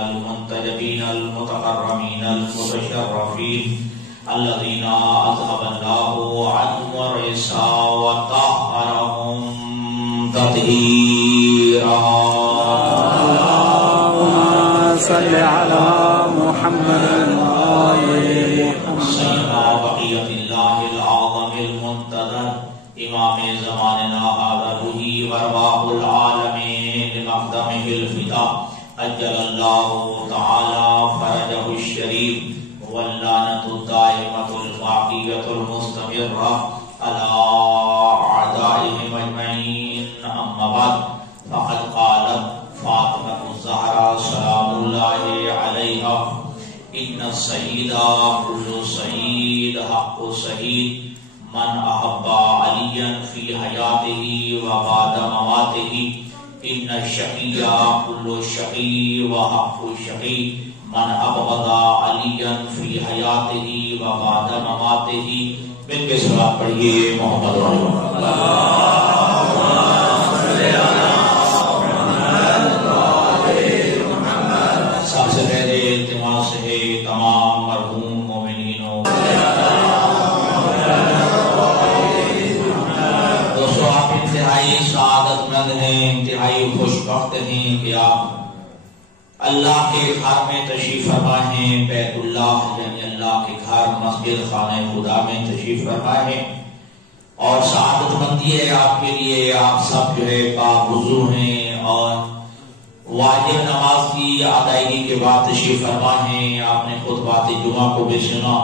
المنتجبين المتكرمين المتشرفين الذين أذهب الله عنهم الرجس وطهرهم تطهيرا. اللهم صل على محمد وآل محمد. سيدنا بقية الله الأعظم المنتظر امام زماننا هذا روحی وارواح العالمین بمقدمه الفدا اجل الله تعالی فرجه الشریف واللعنة الدائمة الباقية المستمرة على أعدائهم أجمعين. أما بعد فقد قالت فاطمة الزهراء سلام الله عليها إن السيد كل سيد حق سيد من أحب عليا في حياته وبعد مماته إن الشقي كل شقي وحق شقي من أبغض عليا في حياته وبعد مماته. مل کے سلام پڑھیے محمد سب سے پہلے التماس ہے تمام مرحوم مومنینوں. دوستو آپ انتہائی سعادت مند ہیں، انتہائی خوش بخت ہیں کہ آپ اللہ کے گھر میں تشریف فرما ہیں. بیت اللہ یعنی اللہ کے گھر مسجد خانہ خدا میں تشریف فرما ہے اور سعادت مندی ہے آپ کے لیے. آپ سب جو ہے باوضو ہیں اور واجب نماز کی ادائیگی کے بعد تشریف فرما ہیں. آپ نے خطبات جمعہ کو بھی سنا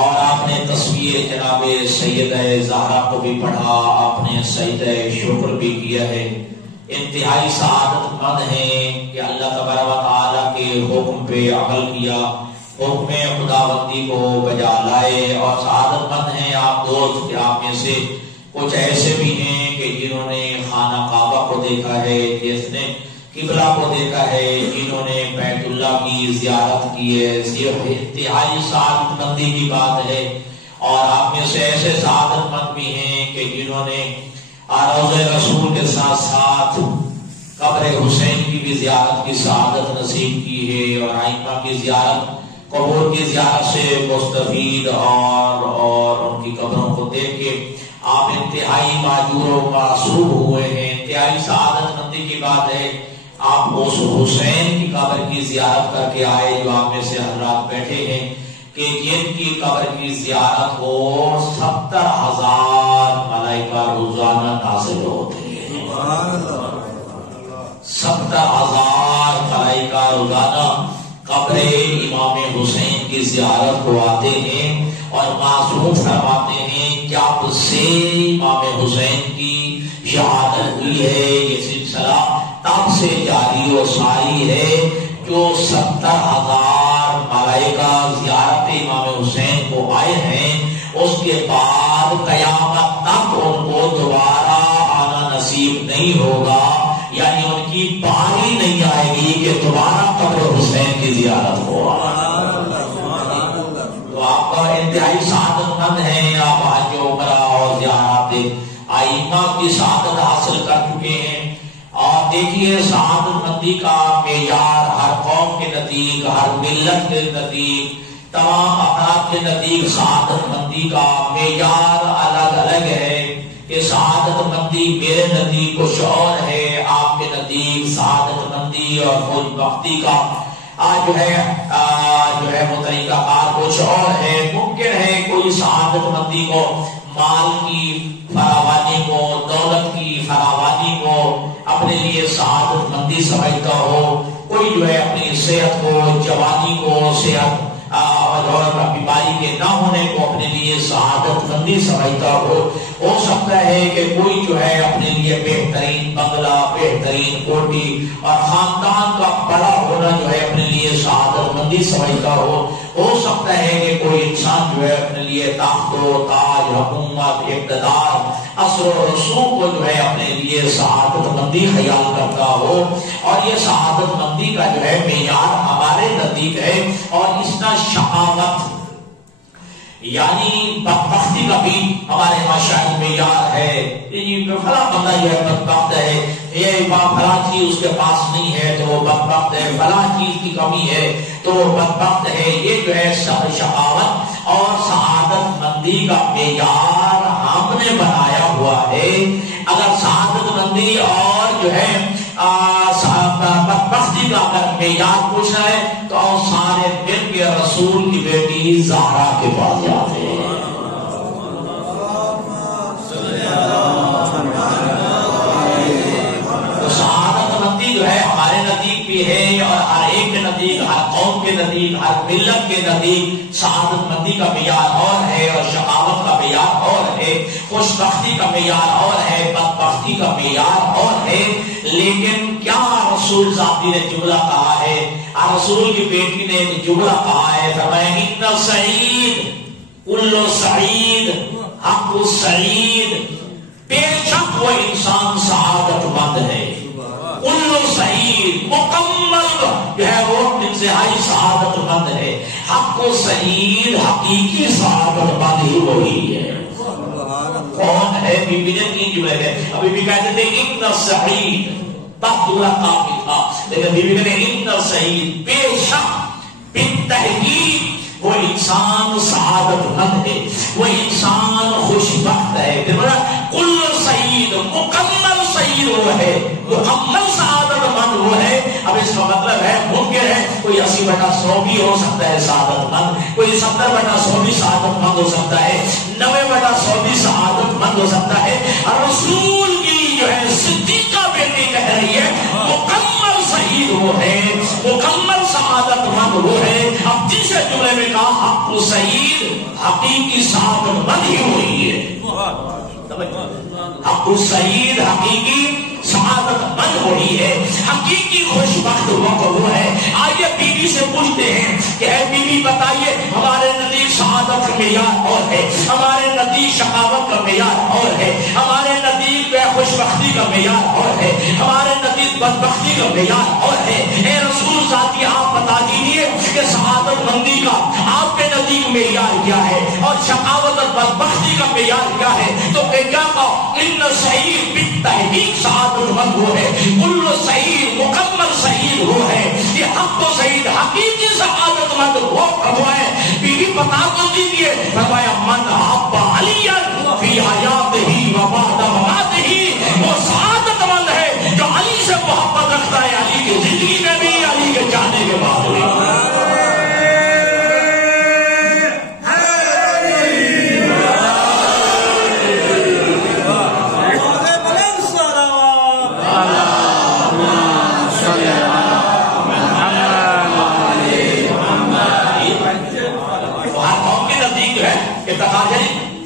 اور آپ نے تصویر جناب سیدہ زہرا کو بھی پڑھا، آپ نے سجدہ شکر بھی کیا ہے. انتہائی سعادت مند ہیں کہ اللہ تبارک و تعالیٰ کے حکم پہ عمل کیا، حکم خداوندی کو بجا لائے. اور سعادت مند ہیں آپ دوست کہ آپ میں سے کچھ ایسے بھی ہیں کہ جنہوں نے خانہ کعبہ کو دیکھا ہے، جس نے قبلہ کو دیکھا ہے، جنہوں نے بیت اللہ کی زیارت کی ہے. صرف انتہائی سعادت مندی کی بات ہے. اور آپ میں سے ایسے سعادت مند بھی ہیں کہ جنہوں نے روضہ رسول کے ساتھ ساتھ قبر حسین کی بھی زیارت کی سعادت نصیب کی ہے اور ائمہ کی زیارت، قبور کی زیارت سے مستفید اور ان کی قبروں کو دیکھ کے آپ انتہائی ماجور و معصوب ہوئے ہیں. انتہائی سعادت مندی کی بات ہے آپ اس حسین کی قبر کی زیارت کر کے آئے جو آپ میں سے حضرات بیٹھے ہیں کہ جن کی قبر کی زیارت کو 70,000 ملائکہ روزانہ نازل ہوتے ہیں. 70,000 ملائکہ روزانہ قبر امام حسین کی زیارت کو آتے ہیں اور معصوم فرماتے ہیں کہ آپ سے امام حسین کی شہادت ہوئی ہے. یہ سلسلہ تب سے جاری و ساری ہے جو 70,000 ملائکہ زیارت امام حسین کو آئے ہیں. اس کے بعد قیامت تک ان کو دوبارہ آنا نصیب نہیں ہوگا، یعنی ان کی باری نہیں آئے گی کہ دوبارہ قبر حسین کی زیارت ہو. تو آپ انتہائی سعادت مند ہیں. آپ حج عمرہ اور زیارت ائمہ کی سعادت حاصل کر چکے ہیں. اور دیکھیے سعادت مندی کا معیار ہر قوم کے نزدیک، ہر ملت کے نزدیک، تمام افراد کے نزدیک سعادت مندی کا معیار الگ الگ ہے. کہ سعادت مندی میرے نزدیک کچھ اور ہے، آپ کے نزدیک سعادت مندی اور خوش بختی کا جو ہے وہ طریقہ کار کچھ اور ہے. ممکن ہے کوئی سعادت مندی کو مال کی فراوانی کو، دولت کی فراوانی کو اپنے لیے سعادت مندی سمجھتا ہو، کوئی جو ہے اپنی صحت کو، جوانی کو، صحت اور بیماری کے نہ ہونے کو اپنے لیے سعادت مندی سمجھتا ہو سکتا ہے کہ کوئی جو ہے اپنے لیے بہترین بنگلہ، بہترین کوٹھی اور خاندان کا بڑا ہونا جو ہے اپنے لیے سعادت مندی سمجھتا ہو سکتا ہے کہ کوئی انسان جو ہے اپنے لیے تخت و تاج، حکومت، اقتدار، اثر و رسوخ کو جو ہے اپنے لیے سعادت مندی خیال کرتا ہو. اور یہ سعادت مندی کا جو ہے معیار ہمارے نزدیک ہے. اور اس کا شقاوت، یعنی بدبختی کا بھی ہمارے مشاہد میں یاد ہے، یہ فلاں بندہ جو ہے بدبخت ہے، یہ فلاں چیز اس کے پاس نہیں ہے تو وہ بدبخت ہے، فلاں چیز کی کمی ہے تو وہ بدبخت ہے۔ یہ جو ہے شقاوت اور سعادت مندی کا معیار ہم نے بنایا ہوا ہے۔ اگر سعادت مندی اور جو ہے بدبختی کا اگر معیار پوچھنا ہے تو سارے مل کے رسول کی بیٹی زہرا کے پاس جاتے ہیں۔ تو سعادت مندی جو ہے ہمارے نزدیک بھی ہے اور ہر ایک کے نزدیک، ہر قوم کے نزدیک، ہر ملت کے نزدیک سعادت مندی کا معیار اور ہے اور شقاوت کا معیار اور ہے، خوشبختی کا معیار اور ہے، بدبختی کا معیار اور ہے۔ لیکن کیا رسول ذاتی نے جملہ کہا ہے، رسول کی بیٹی نے ایک جملہ کہا ہے، فرمایا ان سعید کل سعید حق سعید، بے شک وہ انسان سعادت مند ہے، کل سعید مکمل جو ہے وہ انتہائی سعادت مند ہے، حق سعید حقیقی سعادت مند ہی وہی ہے۔ کون ہے؟ بی بی نے تین جملے ہے، ابھی بھی کہتے تھے ان سعید، تب جملہ کافی تھا، لیکن بی بی کہتے ہیں ان سعید، بے شک بالتحقیق وہ انسان سعادت مند ہے، وہ انسان خوشبخت ہے۔ کل سعید مکمل سعید وہ ہے، مکمل سعادت مند وہ ہے۔ اب اس کا مطلب ہے ممکن ہے کوئی 80/100 بھی ہو سکتا ہے سعادت مند، کوئی 70/100 بھی سعادت مند ہو سکتا ہے، 90/100 بھی سعادت مند ہو سکتا ہے۔ رسول کی جو ہے صدیقہ بیٹی کہہ رہی ہے مکمل سعید وہ ہے، مکمل سعادت مند وہ ہے۔ اب تیسرے جملے میں کہا حق سعید حقیقی سعادت مند ہی ہوئی ہے۔ حق سعید حقیقی سعادت مند ہوئی ہے، حقیقی خوشبخت وہ ہے۔ آئیے بی بی سے پوچھتے ہیں کہ اے بی بی بتائیے ہمارے نزدیک سعادت کا معیار اور ہے، ہمارے نزدیک شقاوت کا معیار اور ہے، ہمارے نزدیک خوشبختی کا معیار اور ہے، ہمارے نزدیک بدبختی کا معیار اور ہے۔ اے رسول ذاتی آپ بتا دیجیے کہ سعادت مندی کا آپ کے نزدیک معیار کیا ہے اور شقاوت اور بدبختی کا معیار کیا ہے؟ تو کیا کہا ان سعید بالتحقیق سعادت مند وہ ہے، کل سعید مکمل سعید وہ ہے، یہ حق و سعید حقیقی سعادت مند وہ ہے۔ بیوی بتا تو دیجیے، فرمایا من حب علی فی حیاتہ و بعد مماتہ، وہ سعادت مند ہے جو علی سے محبت رکھتا ہے، علی کی زندگی میں بھی، علی کے جانے کے بعد بھی۔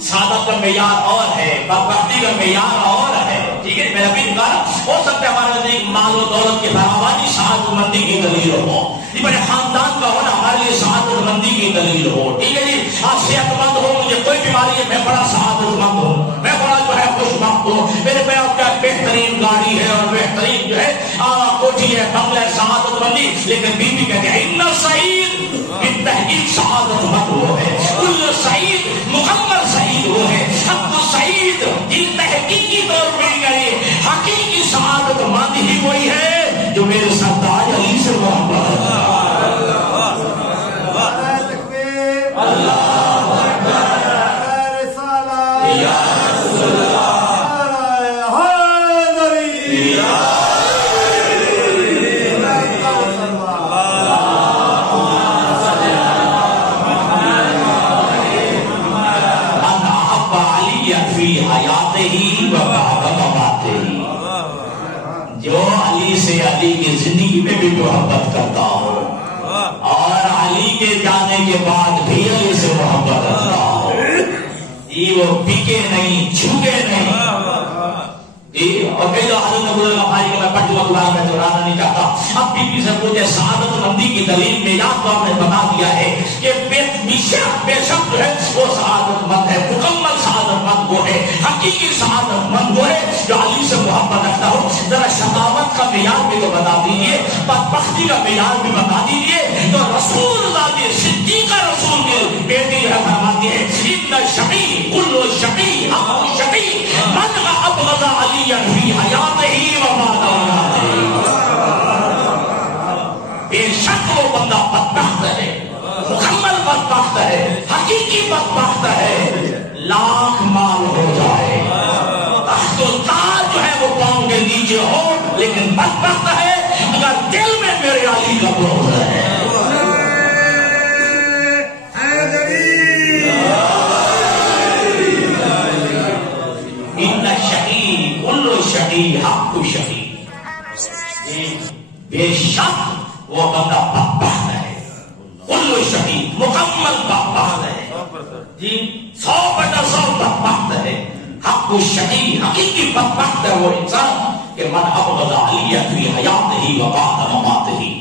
سعادت کا معیار اور ہے، بدبختی کا معیار اور ہے، ٹھیک ہے۔ میرا بھی کہا ہو سکتا ہے ہمارے نزدیک مال و دولت کی فراوانی سعادت مندی کی دلیل ہو، یہ بڑے خاندان کا ہونا ہمارے لیے سعادت مندی کی دلیل ہو، ٹھیک ہے جی۔ آپ صحت مند ہو، مجھے کوئی بیماری ہے، میں بڑا سعادت مند ہوں، میں بڑا جو ہے خوشبخت ہوں، میرے پاس کیا بہترین گاڑی ہے اور بہترین جو ہے کوٹھی ہے، بنگلہ ہے، سعادت مندی۔ لیکن بی بی کہتے ہیں ان سعید بالتحقیق سعادت مند وہ ہے، کل سعید مکمل سعید وہ ہے، حق سعید دل تحقیقی طور پہ گئے، حقیقی سعادت مند ہی وہی ہے جو میرے سردار علی سے محبت ہے۔ جو علی سے علی کی زندگی میں بھی محبت کرتا ہو اور علی کے جانے کے بعد بھی علی سے محبت کرتا ہو، یہ وہ بکے نہیں، جھکے نہیں۔ اور کئی لوگ حضرت ابو بھائی کو میں پڑھ دوں میں دہرانا نہیں چاہتا۔ اب بی بی سے پوچھے سعادت مندی کی دلیل معیار تو آپ نے بتا دیا ہے کہ بے شک جو ہے وہ سعادت مند ہے، مکمل سعادت مند وہ ہے، حقیقی سعادت مند وہ ہے جو علی سے محبت رکھتا ہو۔ ذرا شقاوت کا معیار بھی تو بتا دیجیے، بدبختی کا معیار بھی بتا دیجیے۔ تو رسول ذاتی صدیقہ رسول کی بیٹی جو ہے فرماتی ہے ان شقی کل شقی حق شقی من ابغض علی فی حیاتہ و بعد وفاتہ، بے شک وہ بندہ بدبخت ہے، مکمل بدبخت ہے، حقیقی بدبخت ہے، لاکھ مال ہو جائے، تخت و تاج جو ہے وہ پاؤں کے نیچے ہو، لیکن بدبخت ہے اگر دل میں میرے علی کا بغض ہے۔ ان شقی کل شقی حق شقی، بے شک وہ بندہ بدبخت ہے، کل شقی مکمل بدبخت ہے، جی 100% بدبخت ہے، حق شقی حقیقی بدبخت ہے وہ انسان کہ من ابغض علی فی حیاتہ و بعد مماتہ،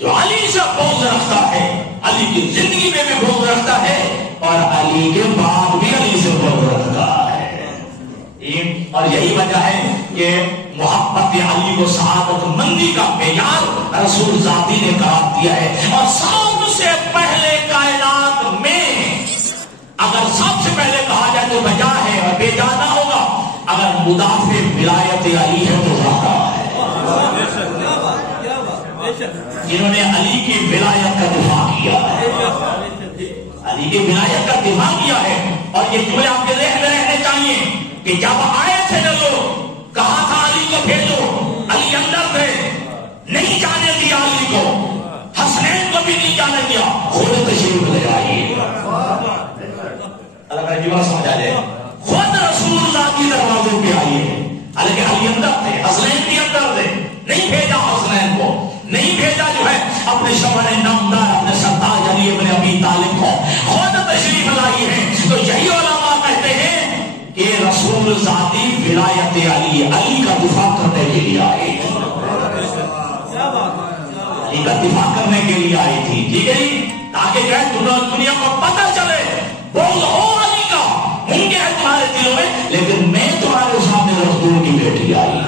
جو علی سے بغض رکھتا ہے، علی کی زندگی میں بھی بغض رکھتا ہے اور علی کے بعد بھی علی سے بغض رکھتا ہے۔ اور یہی وجہ ہے کہ محبت علی کو سعادت مندی کا معیار رسول ذاتی نے قرار دیا ہے۔ اور سب سے پہلے کائنات میں اگر سب سے پہلے کہا جائے تو بجا ہے اور بے جا نہ ہوگا، اگر مدافع ولایت علی ہے تو زہرا ہے، جنہوں نے علی کی ولایت کا دفاع کیا ہے، علی کی ولایت کا دفاع کیا ہے۔ اور یہ جملے آپ کے ذہن میں رہنے چاہیے کہ جب آئے تھے لوگ کہا تھا علی کو بھیجو، علی اندر تھے، نہیں جانے دیا علی کو، حسنین کو بھی نہیں جانے دیا، خود تشریف لے آئیے، اللہ کا جیوا سمجھ آ جائے، خود رسول اللہ کی دروازے پہ آئیے، حالانکہ علی اندر تھے، حسنین بھی اندر تھے، نہیں بھیجا حسنین کو، نہیں بھیجا جو ہے اپنے شوہر نامدار اپنے سرتاج علی ابن ابی طالب کو، خود تشریف لائی ہے۔ تو یہی علماء کہتے ہیں کہ رسول ذاتی ولایت علی، علی کا دفاع کرنے کے لیے آئے، علی کا دفاع کرنے کے لیے آئی تھی، ٹھیک ہے جی، تاکہ جو ہے دنیا کو پتہ چلے بغض ہو علی کا ممکن ہے تمہارے دلوں میں، لیکن میں تمہارے سامنے رسول کی بیٹی آئی،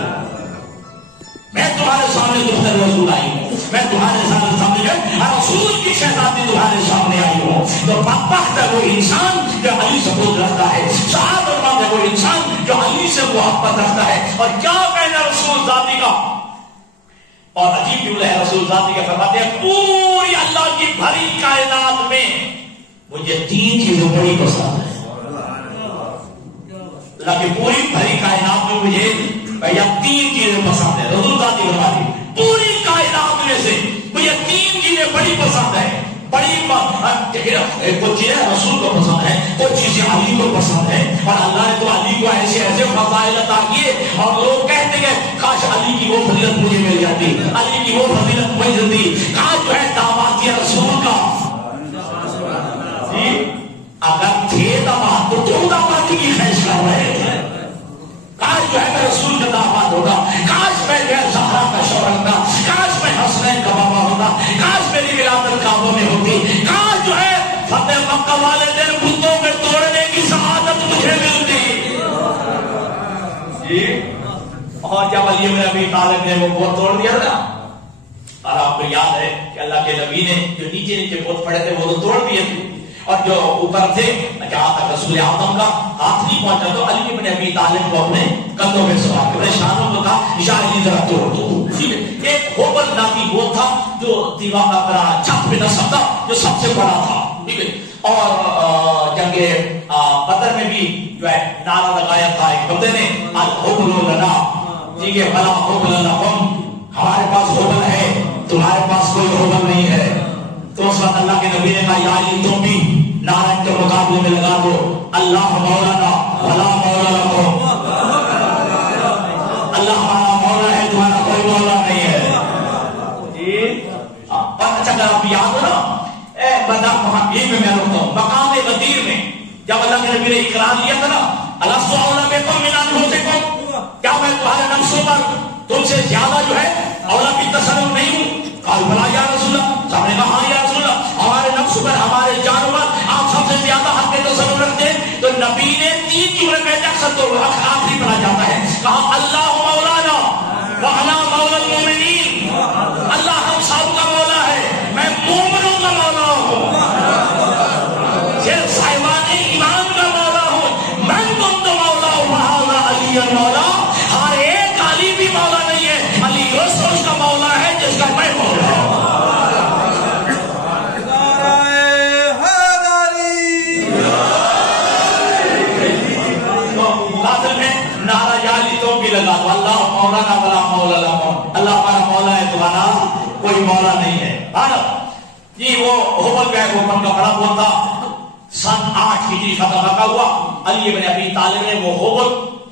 میں تمہارے سامنے دختر رسول آئی ہوں، میں تمہارے سامنے جو ہے رسول کی شہزادی تمہارے سامنے آئی ہوں۔ تو بدبخت ہے وہ انسان جو علی سے بغض رکھتا ہے، سعادت مند ہے وہ انسان جو علی سے محبت رکھتا ہے۔ اور کیا کہنا رسول ذاتی کا، اور عجیب جملہ ہے رسول ذاتی کا، فرماتے ہیں پوری اللہ کی بھری کائنات میں مجھے 3 چیزیں بڑی پسند ہے، اللہ کی پوری بھری کائنات میں مجھے بھیا 3 چیزیں پسند ہے۔ رسول ذاتی فرماتی پوری کائنات میں سے مجھے 3 چیزیں بڑی پسند ہے، بڑی کچھ چیزیں رسول کو پسند ہے، کچھ چیزیں علی کو پسند ہے، اور اللہ نے تو علی کو ایسے ایسے فضائل عطا کیے، اور لوگ کہتے ہیں کاش علی کی وہ فضیلت مجھے مل جاتی، علی کی وہ فضیلت مجھے ملتی، کاش جو ہے دعوات رسول کا، اگر تھے دعوات تو کیوں دعواتی کی خواہش کر رہے تھے؟ کاش جو ہے میں رسول کا دعوات ہوتا، کاش میں جو ہے زہرا کا شوہر ہوتا، کاش میں حسنین کا بابا ہوتا، کاش میری ولادت کعبہ میں ہوتی، کاش جو ہے فتح مکہ والے دن بتوں کے توڑنے کی سعادت مجھے ملتی۔ جی، اور جب علی ابن ابی طالب نے وہ بت توڑ دیا تھا، اور آپ کو یاد ہے کہ اللہ کے نبی نے جو نیچے نیچے بت پڑے تھے وہ تو توڑ دیے تھے، اور جو اوپر تھے جہاں تک رسول اعظم کا ہاتھ نہیں پہنچا تو علی ابن ابی طالب کو اپنے کندھوں پہ سوار کر شانوں کو کہا یا علی ذرا توڑ دو۔ ایک ہوبل نامی وہ تھا جو دیوار کا چھت پہ نصب تھا، جو سب سے بڑا تھا، ٹھیک ہے، اور جنگ بدر میں بھی جو ہے نعرہ لگایا تھا ایک بندے نے الحبل لنا، ٹھیک ہے، بلا حبل لکم، ہمارے پاس ہوبل ہے، تمہارے پاس کوئی ہوبل نہیں ہے۔ تو اس وقت اللہ کے نبی نے کہا یا علی تم بھی نعرہ کے مقابلے میں لگا دو اللہ مولانا ولا مولا لکم، اللہ ہمارا مولا ہے، تمہارا کوئی مولا نہیں ہے۔ اور اچھا اگر آپ یاد ہو نا یہ میں رکھتا ہوں مقام غدیر میں جب اللہ کے نبی نے اقرار لیا تھا نا اللہ سبحانہ بكم من انفسكم، کیا میں تمہارے نفسوں پر تم سے زیادہ جو ہے اولا بھی تصرف نہیں ہوں؟ قالوا بلا یا رسول اللہ، سب نے کہا ہاں یا رسول اللہ، ہمارے نفس پر ہمارے جانوں پر آپ سب سے زیادہ حق کے تصرف رکھتے ہیں۔ تو نبی نے 3 جملے کہتے اکثر تو آخری پڑھا جاتا ہے، کہا اللہ مولانا وانا مولا المؤمنین، اللہ ہم سب کا مولا ہے، میں مومنوں نہیں ہے. جی وہ ہوبل جو ہے وہ بن کا بڑا ہوا تھا. سن 8 ہجری فتح مکہ ہوا. علی بن ابی طالب نے وہ ہوبل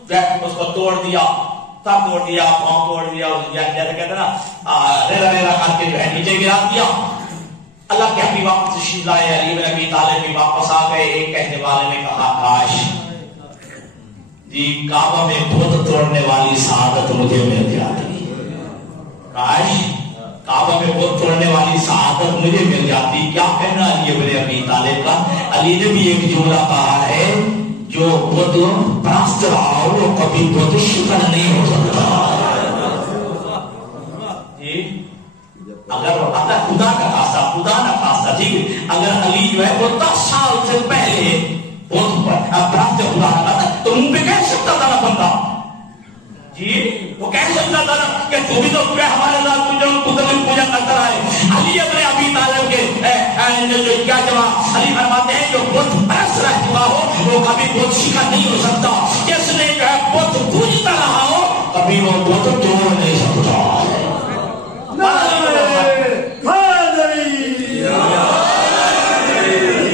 جو ہے اس کو توڑ دیا, تب توڑ دیا, پاؤں توڑ دیا, جیسے کہتے ہیں نا ریلا ریلا کر کے جو ہے نیچے گرا دیا. اللہ کے حبیب واپس تشریف لائے. علی بن ابی طالب بھی واپس آ گئے. ایک کہنے والے نے کہا کاش جی کعبہ میں بت توڑنے والی سعادت مجھے مل جاتی, کاش کعبہ میں بت توڑنے والی سعادت مجھے مل جاتی. کیا کہنا علی بن ابی طالب کا؟ علی نے بھی ایک جملہ کہا ہے, جو بت پرست رہا ہو وہ کبھی بت شکر نہیں ہو سکتا. اگر خدا کا خاصہ, خدا نہ خاصہ, ٹھیک ہے, اگر علی جو ہے وہ 10 سال سے پہلے پرست خدا نہ تو منہ پہ کہہ سکتا تھا نا بندہ, جی وہ کہہ سکتا تھا نا کہ تو بھی تو ہمارے ساتھ پوجا کرتا رہا ہے. علی ابن ابی طالب کے کیا جواب علی فرماتے ہیں, جو بت پرست رہ چکا ہو وہ کبھی بت شکر نہیں ہو سکتا. جس نے جو ہے بت پوجتا رہا ہو کبھی وہ بت توڑ نہیں سکتا.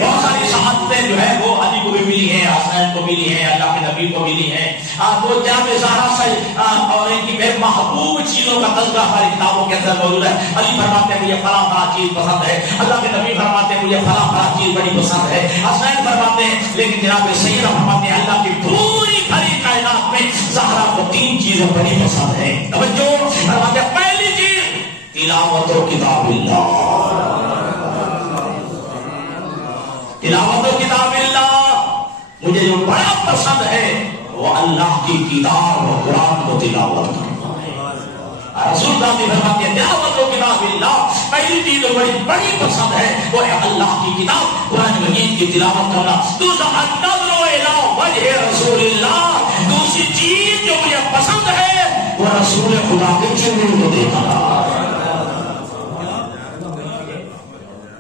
بہت ساری شہادتیں جو ہے وہ علی کو بھی ملی ہیں, حسین کو ملی ہیں, اللہ کے نبی کو ملی ہیں. وہ جناب زہرا سے اور ان کی بے محبوب چیزوں کا تذکرہ ہماری کتابوں کے اندر موجود ہے. علی فرماتے ہیں مجھے فلاں فلاں چیز پسند ہے, اللہ کے نبی فرماتے ہیں مجھے فلاں فلاں چیز بڑی پسند ہے, حسین فرماتے ہیں, لیکن جناب سیدہ فرماتے ہیں اللہ کی پوری بھری کائنات میں زہرا کو 3 چیزیں بڑی پسند ہیں. توجہ فرماتے ہیں, پہلی چیز تلاوت و کتاب اللہ, تلاوت و کتاب اللہ. مجھے جو بڑا پسند ہے وہ اللہ کی کتاب و قرآن کو تلاوت کرنا ہے. رسول اللہ نے فرمایا کہ تلاوت و کتاب اللہ, پہلی چیز جو بڑی پسند ہے وہ ہے اللہ کی کتاب قرآن مجید کی تلاوت کرنا. دوسرا النظر الی وجہ رسول اللہ, دوسری چیز جو مجھے پسند ہے وہ رسول خدا کے چہرے کو دیکھنا.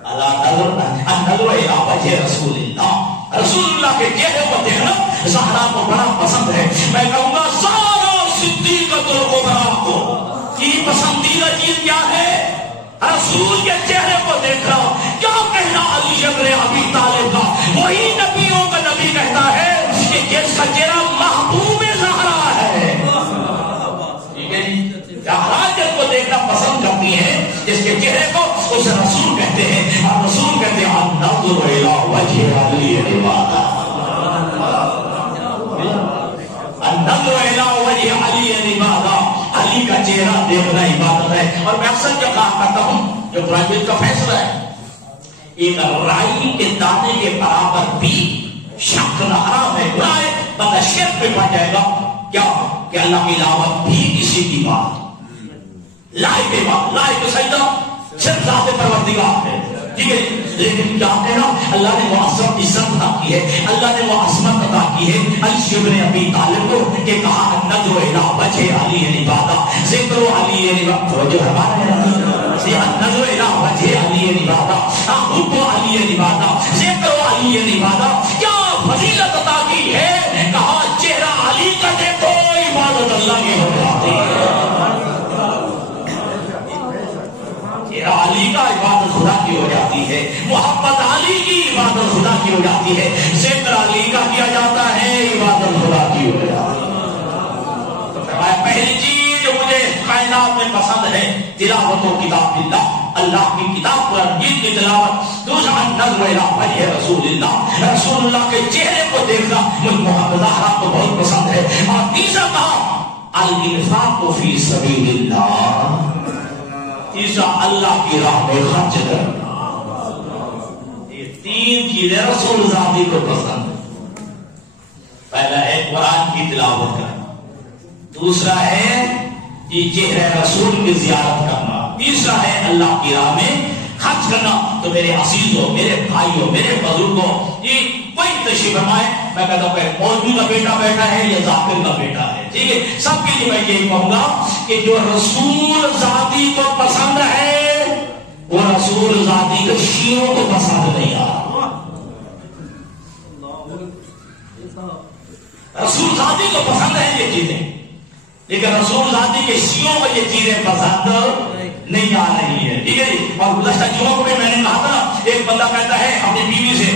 النظر الی وجہ رسول اللہ, رسول اللہ کے چہرے کو دیکھنا زہرا کو بڑا پسند ہے. میں کہوں گا سارا صدیقۃ الکبریٰ کو کی پسندیدہ چیز کیا ہے؟ رسول کے چہرے کو دیکھنا. کیا کہنا علی بن ابی طالب کا؟ وہی نبیوں کا نبی کہتا ہے کہ جس کا چہرہ محبوب زہرا ہے, ٹھیک ہے جی, زہرا جس کو دیکھنا پسند کرتی ہے, جس کے چہرے کو اسے رسول کہتے ہیں. اور رسول کہتے ہیں النظر الی وجہ علی عبادہ, النظر الی وجہ علی عبادہ, علی کا چہرہ دیکھنا عبادت ہے. اور میں اکثر جو کہا کرتا ہوں, جو قرآن کا فیصلہ ہے, ایک رائی کے دانے کے برابر بھی شک نہ حرام ہے, گناہ ہے, بندہ شرک پہ پڑ جائے گا. کیا کہ اللہ کی علاوہ بھی کسی کی بات لائے پہ بات, لائے تو سجدہ صرف ذات پروردگار ہے, ٹھیک ہے. لیکن کیا کہنا, اللہ نے وہ عزت عطا کی ہے, اللہ نے وہ عظمت عطا کی ہے علی بن ابی طالب کو کہ کہا النظر الی وجہ علی عبادہ, ذکر علی عبادہ, جو ہمارے النظر الی وجہ علی عبادہ, حب علی عبادہ, ذکر علی عبادہ. کیا فضیلت عطا کی ہے, کہا چہرہ علی کا دیکھو عبادت اللہ کی ہو جاتی ہے. علی کا عبادت خدا کی ہو جاتی ہے, محبت علی کی عبادت خدا کی ہو جاتی ہے, ذکر علی کا کیا جاتا ہے عبادت خدا کی ہو جاتی ہے. تو پہلی چیز جو مجھے کائنات میں پسند ہے تلاوت و کتاب اللہ, اللہ کی کتاب قرآن کی تلاوت. دوسرا النظر الی وجہ رسول اللہ, رسول اللہ کے چہرے کو دیکھنا مجھے محبت زہرا کو بہت پسند ہے. اور تیسرا کہا الانفاق فی سبیل اللہ, تیسرا اللہ کی راہ میں خرچ کرنا. یہ 3 چیزیں رسول ذاتی کو پسند ہے. پہلا ہے قرآن کی تلاوت کرنا, دوسرا ہے یہ چہرہ رسول کی زیارت کرنا, تیسرا ہے اللہ کی راہ میں خرچ کرنا. تو میرے عزیزوں, میرے بھائیوں, میرے بزرگوں, یہ کوئی تشریف فرمائے, میں کہتا ہوں کہ مولوی کا بیٹا بیٹا ہے یا ذاکر کا بیٹا ہے, ٹھیک ہے, سب کے لیے میں یہی کہوں گا کہ جو رسول ذاتی کو پسند ہے وہ رسول ذاتی کے شیعوں کو پسند نہیں آ رہا. رسول ذاتی کو پسند ہے یہ چیزیں, لیکن رسول ذاتی کے شیعوں کو یہ چیزیں پسند نہیں آ رہی ہے. ٹھیک ہے جی. اور گزشتہ جمعہ کو بھی میں نے کہا تھا ایک بندہ کہتا ہے اپنی بیوی سے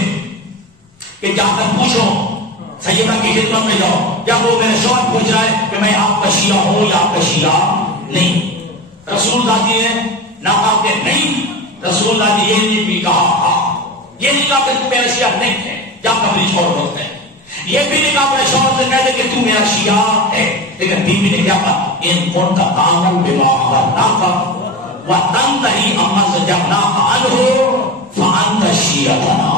کہ جا کر پوچھو سیدہ کی خدمت میں جاؤ, یا وہ میرے شوہر پوچھ رہا ہے کہ میں آپ کا شیعہ ہوں یا آپ کا شیعہ نہیں. رسول ذاتی ہے نہ کہا کہ نہیں, رسول اللہ نے یہ نہیں بھی کہا ہاں, یہ نہیں کہا کہ تو میرا شیعہ نہیں ہے جا کر اپنی شوہر ہوتے ہیں, یہ بھی نہیں کہا اپنے شوہر سے کہہ دے کہ تو میرا شیعہ ہے. لیکن بیوی نے کیا کہا ان کون کا تعامل بما امرناک وتنتهي عما زجرناك عنه فانت شیعتنا.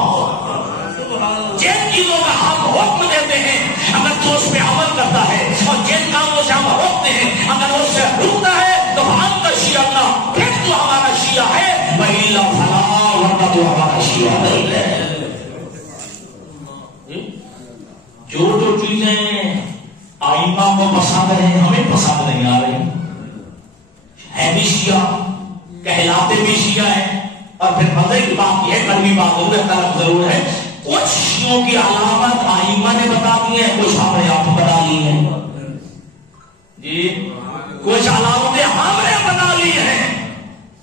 جن چیزوں کا ہم حکم دیتے ہیں اگر تو اس پہ عمل کرتا ہے, اور جن کاموں سے ہم روکتے ہیں اگر اس سے رکتا ہے تو فانت شیعتنا, پھر تو ہمارا شیعہ ہے, وَإِلَّا فَلَا, ورنہ تو ہمارا شیعہ نہیں ہے. جو چیزیں آئمہ کو پسند ہیں ہمیں پسند نہیں آ رہی, ہے بھی شیعہ, کہلاتے بھی شیعہ ہیں. اور پھر مزے کی بات یہ ہے, کڑوی بات ضرور ہے, طرف ضرور ہے, کچھ شیعوں کی علامت آئمہ نے بتا دی ہے, کچھ ہم نے آپ بتا لی ہے جی, کچھ علامتیں ہم نے بتا لی ہیں,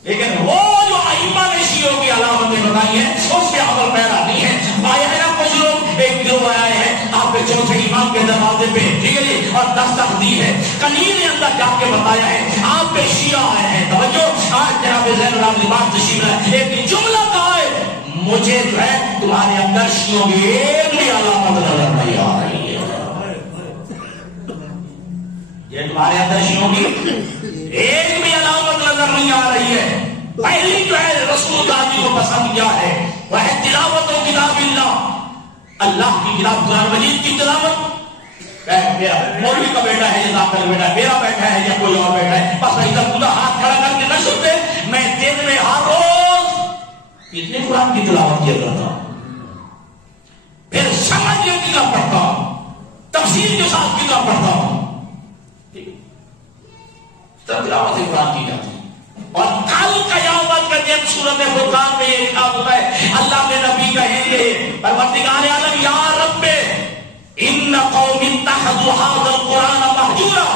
لیکن وہ جو آئمہ نے شیعوں کی علامتیں بتائی ہیں اس پہ عمل پیرا نہیں ہے. آیا ہے نا کچھ لوگ ایک گروہ آئے ہیں آپ کے چوتھے امام کے دروازے پہ, ٹھیک ہے جی, اور دستک دی ہے, کنیر نے اندر جا کے بتایا ہے آپ پہ شیعہ آئے ہیں. توجہ, آج جناب زین العابدین بات تشریف لائے, ایک جملہ کہا ہے مجھے جو ہے تمہارے اندر شیعوں کی ایک بھی علامت نظر نہیں آ رہی ہے. یہ تمہارے اندر شیعوں کی ایک بھی علامت نظر نہیں آ رہی ہے. پہلی جو ہے رسول اللہ کو پسند کیا ہے وہ ہے تلاوت و کتاب اللہ, اللہ کی کتاب قرآن مجید کی تلاوت. مولوی کا بیٹا ہے یا کا بیٹا ہے, میرا بیٹا ہے یا کوئی اور بیٹا ہے, بس ادھر خدا ہاتھ کھڑا کر کے نہ سنتے, میں دن میں ہر روز کتنے قرآن کی تلاوت کیا کرتا ہوں, پھر سمجھ کے کتاب پڑھتا ہوں, تفسیر کے ساتھ کتاب پڑھتا ہوں, تب تلاوت قرآن کی جاتی ہے. اور کل قیامت کا دن سورۃ فرقان میں یہ لکھا ہوتا ہے, اللہ کے نبی کہیں گے پروردگار عالم یا رب ان قوم اتخذوا هذا القرآن مهجورا,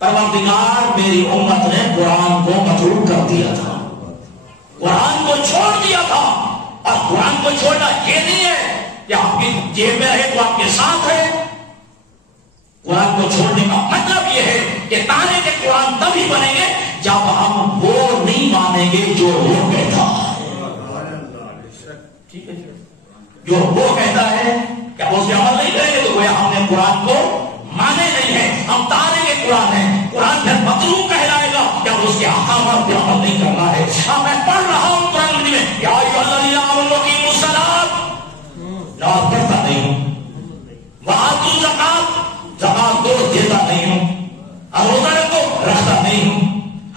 پروردگار میری امت نے قرآن کو متروک کر دیا تھا, قرآن کو چھوڑ دیا تھا. اور قرآن کو چھوڑنا یہ نہیں ہے کہ آپ کی جیب میں رہے تو آپ کے ساتھ ہے. قرآن کو چھوڑنے کا مطلب یہ ہے کہ تانے کے قرآن تبھی بنیں گے جب ہم وہ نہیں مانیں گے جو وہ کہتا ہے. جو وہ کہتا ہے کیا وہ اس پہ عمل نہیں کریں گے تو گویا ہم نے قرآن کو مانے نہیں ہے, ہم تانے کے قرآن ہیں. قرآن پھر مطلوب کہلائے گا کیا اس کے احکامات پہ عمل نہیں کرنا ہے. ہاں میں پڑھ رہا ہوں قرآن میں یا ایھا الذین آمنوا اقیموا الصلاۃ, نماز پڑھتا نہیں ہوں, وآتوا الزکاۃ, زکات دو دیتا نہیں ہوں, روزہ رکھو رکھتا نہیں ہوں,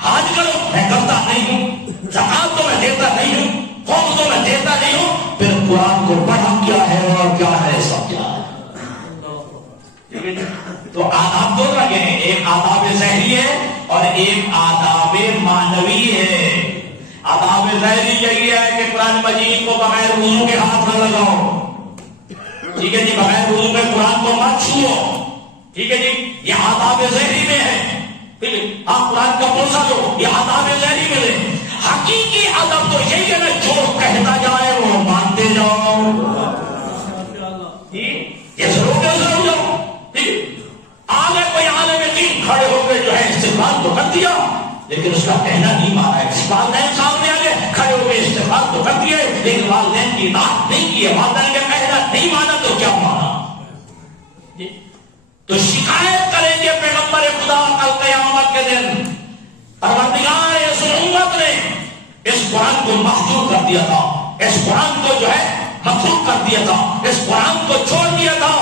حج کرو میں کرتا نہیں ہوں, زکات تو میں دیتا نہیں ہوں, خود تو میں دیتا نہیں ہوں, پھر قرآن کو پڑھا کیا ہے اور کیا ہے سب کیا ہے. تو آداب دو لگے ہیں, ایک آداب ظاہری ہے اور ایک آداب معنوی ہے. آداب ظاہری یہی ہے کہ قرآن مجید کو بغیر وضو کے ہاتھ نہ لگاؤ, ٹھیک ہے جی, بغیر وضو کے قرآن کو مت چھوؤ, ٹھیک ہے جی, یہ آداب ظاہری میں ہے. آپ قرآن کا بوسہ دو, یہ آداب ظاہری میں ہے. حقیقی ادب تو یہی ہے نا جو کہتا جائے وہ مانتے جاؤ, یہ ضرور ہو جاؤ. آگے کوئی عالم دین کھڑے ہو کے جو ہے استقبال تو کر دیا لیکن اس کا کہنا نہیں مانا ہے. والدین سامنے آگے کھڑے ہو کے استقبال تو کر دیے لیکن والدین کی اطاعت نہیں کی ہے, والدین کا کہنا نہیں مانا تو کیا مانا. تو شکایت کریں گے پیغمبر خدا کل قیامت کے دن, پروردگار اس امت نے اس قرآن کو محجور کر دیا تھا, اس قرآن کو جو ہے مخلوق کر دیا تھا, اس قرآن کو چھوڑ دیا تھا.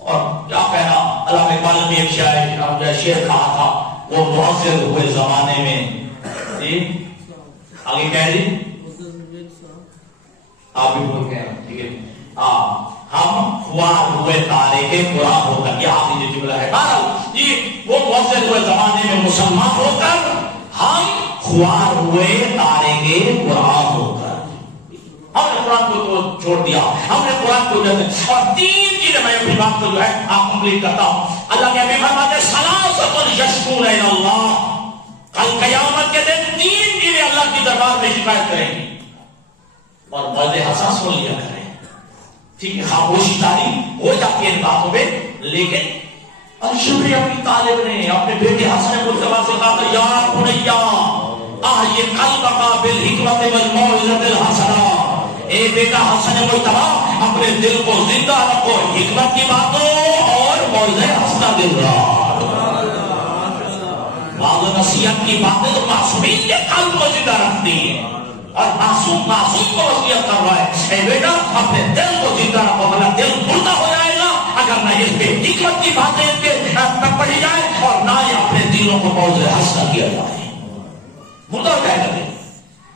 اور کیا کہنا, علامہ اقبال نے ایک شعر کہا تھا, وہ مؤثر ہوئے زمانے میں, آگے کہہ رہی آپ بھی بول گئے, ٹھیک ہے, ہم خوار ہوئے تارے کے قرآن ہو کر, یہ آخری جو جملہ ہے. بہرحال یہ وہ مؤثر ہوئے زمانے میں مسلمان ہو کر ہم خوار ہوئے تارے کے قرآن ہو کر ہم نے قرآن کو چھوڑ دیا, ہم نے قرآن کو جو ہے. اور تین چیزیں میں اپنی بات کو جو ہے آپ کمپلیٹ کرتا ہوں. اللہ کے ابھی فرماتے ہیں ثلاثۃ یشکون الی اللہ, کل قیامت کے دن 3 چیزیں اللہ کی دربار میں شکایت کریں گی اور موعظہ حسن سن لیا کریں. ٹھیک ہے، خاموشی تاری ہو جاتی ہے ان باتوں میں، لیکن الشبری اپنی طالب نے اپنے بیٹے حسن مصطفیٰ سے کہا تھا یا بنیا احیِ قلبک بالحکمۃ والموعظۃ الحسنہ، اے بیٹا حسن مصطفیٰ اپنے دل کو زندہ رکھو حکمت کی باتوں اور موعظہ حسنہ دل رہا. بعض نصیحت کی باتیں تو معصومین کے قلب کو زندہ رکھتی ہیں اور معصوم کو وصیت کر رہا ہے اے بیٹا اپنے دل کو زندہ رکھو، ورنہ دل مردہ ہو جائے گا اگر نہ اس پہ حکمت کی باتیں ان کے پڑھی جائے اور نہ ہی اپنے دلوں کو موعظہ حسنہ کیا جائے، مردہ ہو جائے گا.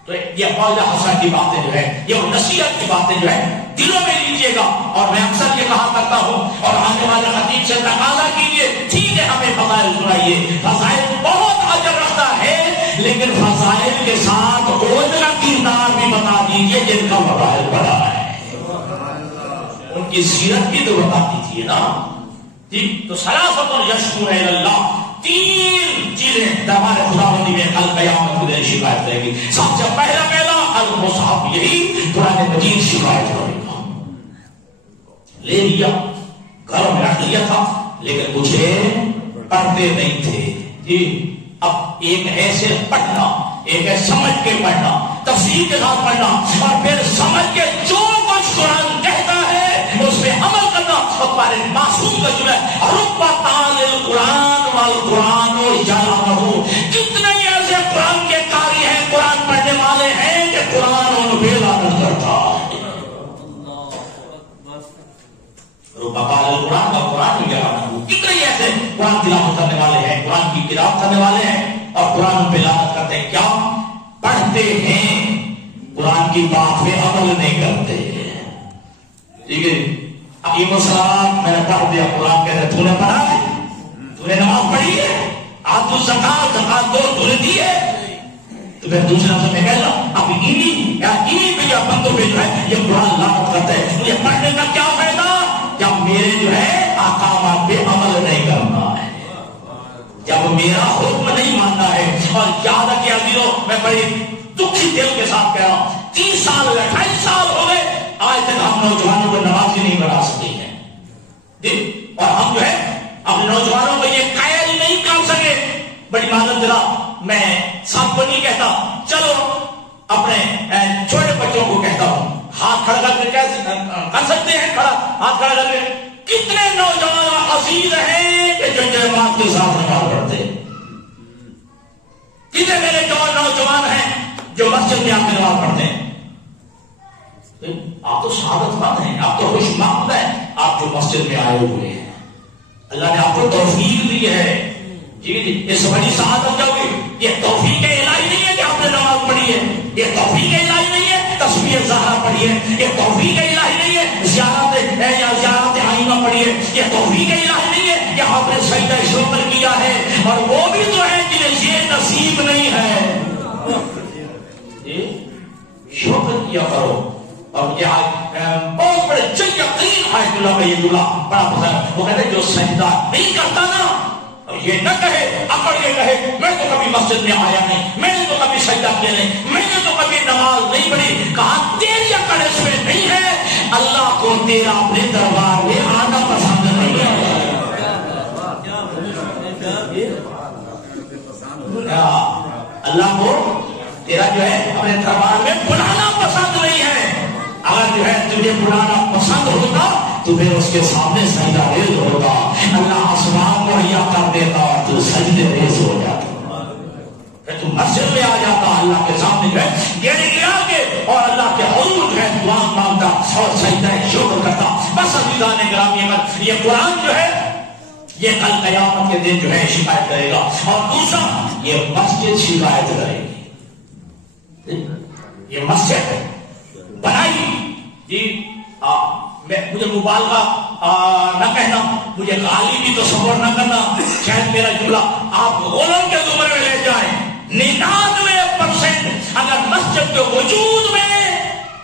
تو یہ موعظہ حسنہ کی باتیں جو ہے، یہ نصیحت کی باتیں جو ہے دلوں میں لیجیے گا. اور میں اکثر یہ کہا کرتا ہوں اور آنے والے خطیب سے تقاضا کیجیے، ٹھیک ہے ہمیں فضائل سنائیے، فضائل بہت اجر رکھتا ہے، لیکن فضائل کے ساتھ اوجھلا کردار بھی بتا دیجیے جن کا فضائل بڑا ہے، ان کی سیرت بھی تو بتا دیجیے نا. ٹھیک، تو ثلاثۃ یشکون الی اللہ، 3 چیزیں دربار خداوندی میں کل قیامت کے دن شکایت کرے گی. سب سے پہلا المصحف، یہی قرآن مجید شکایت کرے گا. لے لیا، گھروں میں رکھ لیا تھا، لیکن کچھ پڑھتے نہیں تھے. جی اب ایک ہے صرف پڑھنا، ایک ہے سمجھ کے پڑھنا، تفسیر کے ساتھ پڑھنا، اور پھر سمجھ کے جو کچھ قرآن کہتا ہے اس پہ عمل کرنا. اور تمہارے معصوم کا جو ہے ربّ تعالی القرآن والقرآن یعلمہ، کتنے ایسے قرآن کے قاری ہیں، قرآن پڑھنے والے ہیں کہ قرآن ان پہ لعنت کرتا ہے. ربّ تعالی القرآن والقرآن یعلمہ، کتنے ایسے قرآن تلاوت کرنے والے ہیں، قرآن کی تلاوت کرنے والے ہیں اور قرآن پہ لعنت کرتے ہیں. کیا پڑھتے ہیں قرآن کی بات پہ عمل نہیں کرتے. ٹھیک ہے، عقیم السلام میں نے پڑھ دیا، قرآن کہتے تو نے پڑھا ہے، تو نے نماز پڑھی ہے، آت الزکات دو تو نے دی ہے. تو پھر دوسرے لفظ میں کہہ رہا اب انہی پہ یا بندوں پہ جو ہے یہ قرآن لعنت کرتے ہیں. مجھے پڑھنے کا کیا فائدہ جب میرے جو ہے احکامات پہ عمل نہیں کرنا ہے، جب میرا حکم نہیں ماننا ہے. اور یاد رکھیے عزیزو، میں بڑی دکھی دل کے ساتھ کہہ رہا ہوں، 30 سال ہو گئے، 28 سال ہو گئے، آج تک ہم نوجوانوں کو نماز ہی نہیں بنا سکتے ہیں. اور ہم جو ہے اپنے نوجوانوں کو یہ قائل نہیں کر سکے. بڑی معذرت ذرا میں سب کو نہیں کہتا، چلو اپنے چھوٹے بچوں کو کہتا ہوں، ہاتھ کھڑا کر کے کر سکتے ہیں، کھڑا ہاتھ کھڑا کر کے. کتنے نوجوان عزیز ہیں کہ جو جماعت کے ساتھ نماز پڑھتے ہیں؟ کتنے میرے نوجوان ہیں جو مسجد میں آ کے نماز پڑھتے ہیں؟ آپ تو سعادت مند ہیں، آپ تو خوش مند ہیں، آپ جو مسجد میں آئے ہوئے ہیں. اللہ نے آپ کو توفیق دی ہے. جی اس بڑی سعادت کیا ہوگی؟ یہ توفیق الہی نہیں ہے کہ آپ نے نماز پڑھی ہے، یہ توفیق الہی نہیں ہے تسبیح زہرا پڑھی ہے، یہ توفیق الہی نہیں ہے زیارت آئینہ پڑھی ہے، یہ توفیق الہی نہیں ہے کہ آپ نے سجدہ شکر کیا ہے. اور وہ بھی تو ہے جنہیں یہ نصیب نہیں ہے. شکر کیا کرو. اور یہ بہت بڑے یقین آیت اللہ کا یہ جملہ بڑا پسند ہے. وہ کہتے ہیں جو سجدہ نہیں کرتا نا، یہ نہ کہے اکڑ کے کہے میں تو کبھی مسجد میں آیا نہیں، میں نے تو کبھی سجدہ کیا نہیں، میں نے تو کبھی نماز نہیں پڑھی. کہا تیری اکڑ اس میں نہیں ہے، اللہ کو تیرا اپنے دربار میں آنا پسند نہیں ہے. اللہ کو تیرا جو ہے اپنے دربار میں بلانا پسند نہیں ہے. اگر جو ہے تجھے بلانا پسند ہوتا تو پھر اس کے سامنے سجدہ ریز ہوتا، اللہ آسمان مہیا کر دیتا اور تو سجدے ریز ہو جاتا، پھر تو مسجد میں آ جاتا، اللہ کے سامنے جو ہے گڑ گڑا کے اور اللہ کے حضور جو ہے دعا مانگتا اور سجدہ شکر کرتا. بس عزیزان گرامی، یہ قرآن جو ہے یہ کل قیامت کے دن جو ہے شکایت کرے گا. اور دوسرا یہ مسجد شکایت کرے گی. یہ مسجد بنائی جی، مجھے مبالغہ نہ کہنا، مجھے غالی بھی تو صبر نہ کرنا، شاید میرا جملہ آپ غلام کے زمرے میں لے جائیں. 99% اگر مسجد کے وجود میں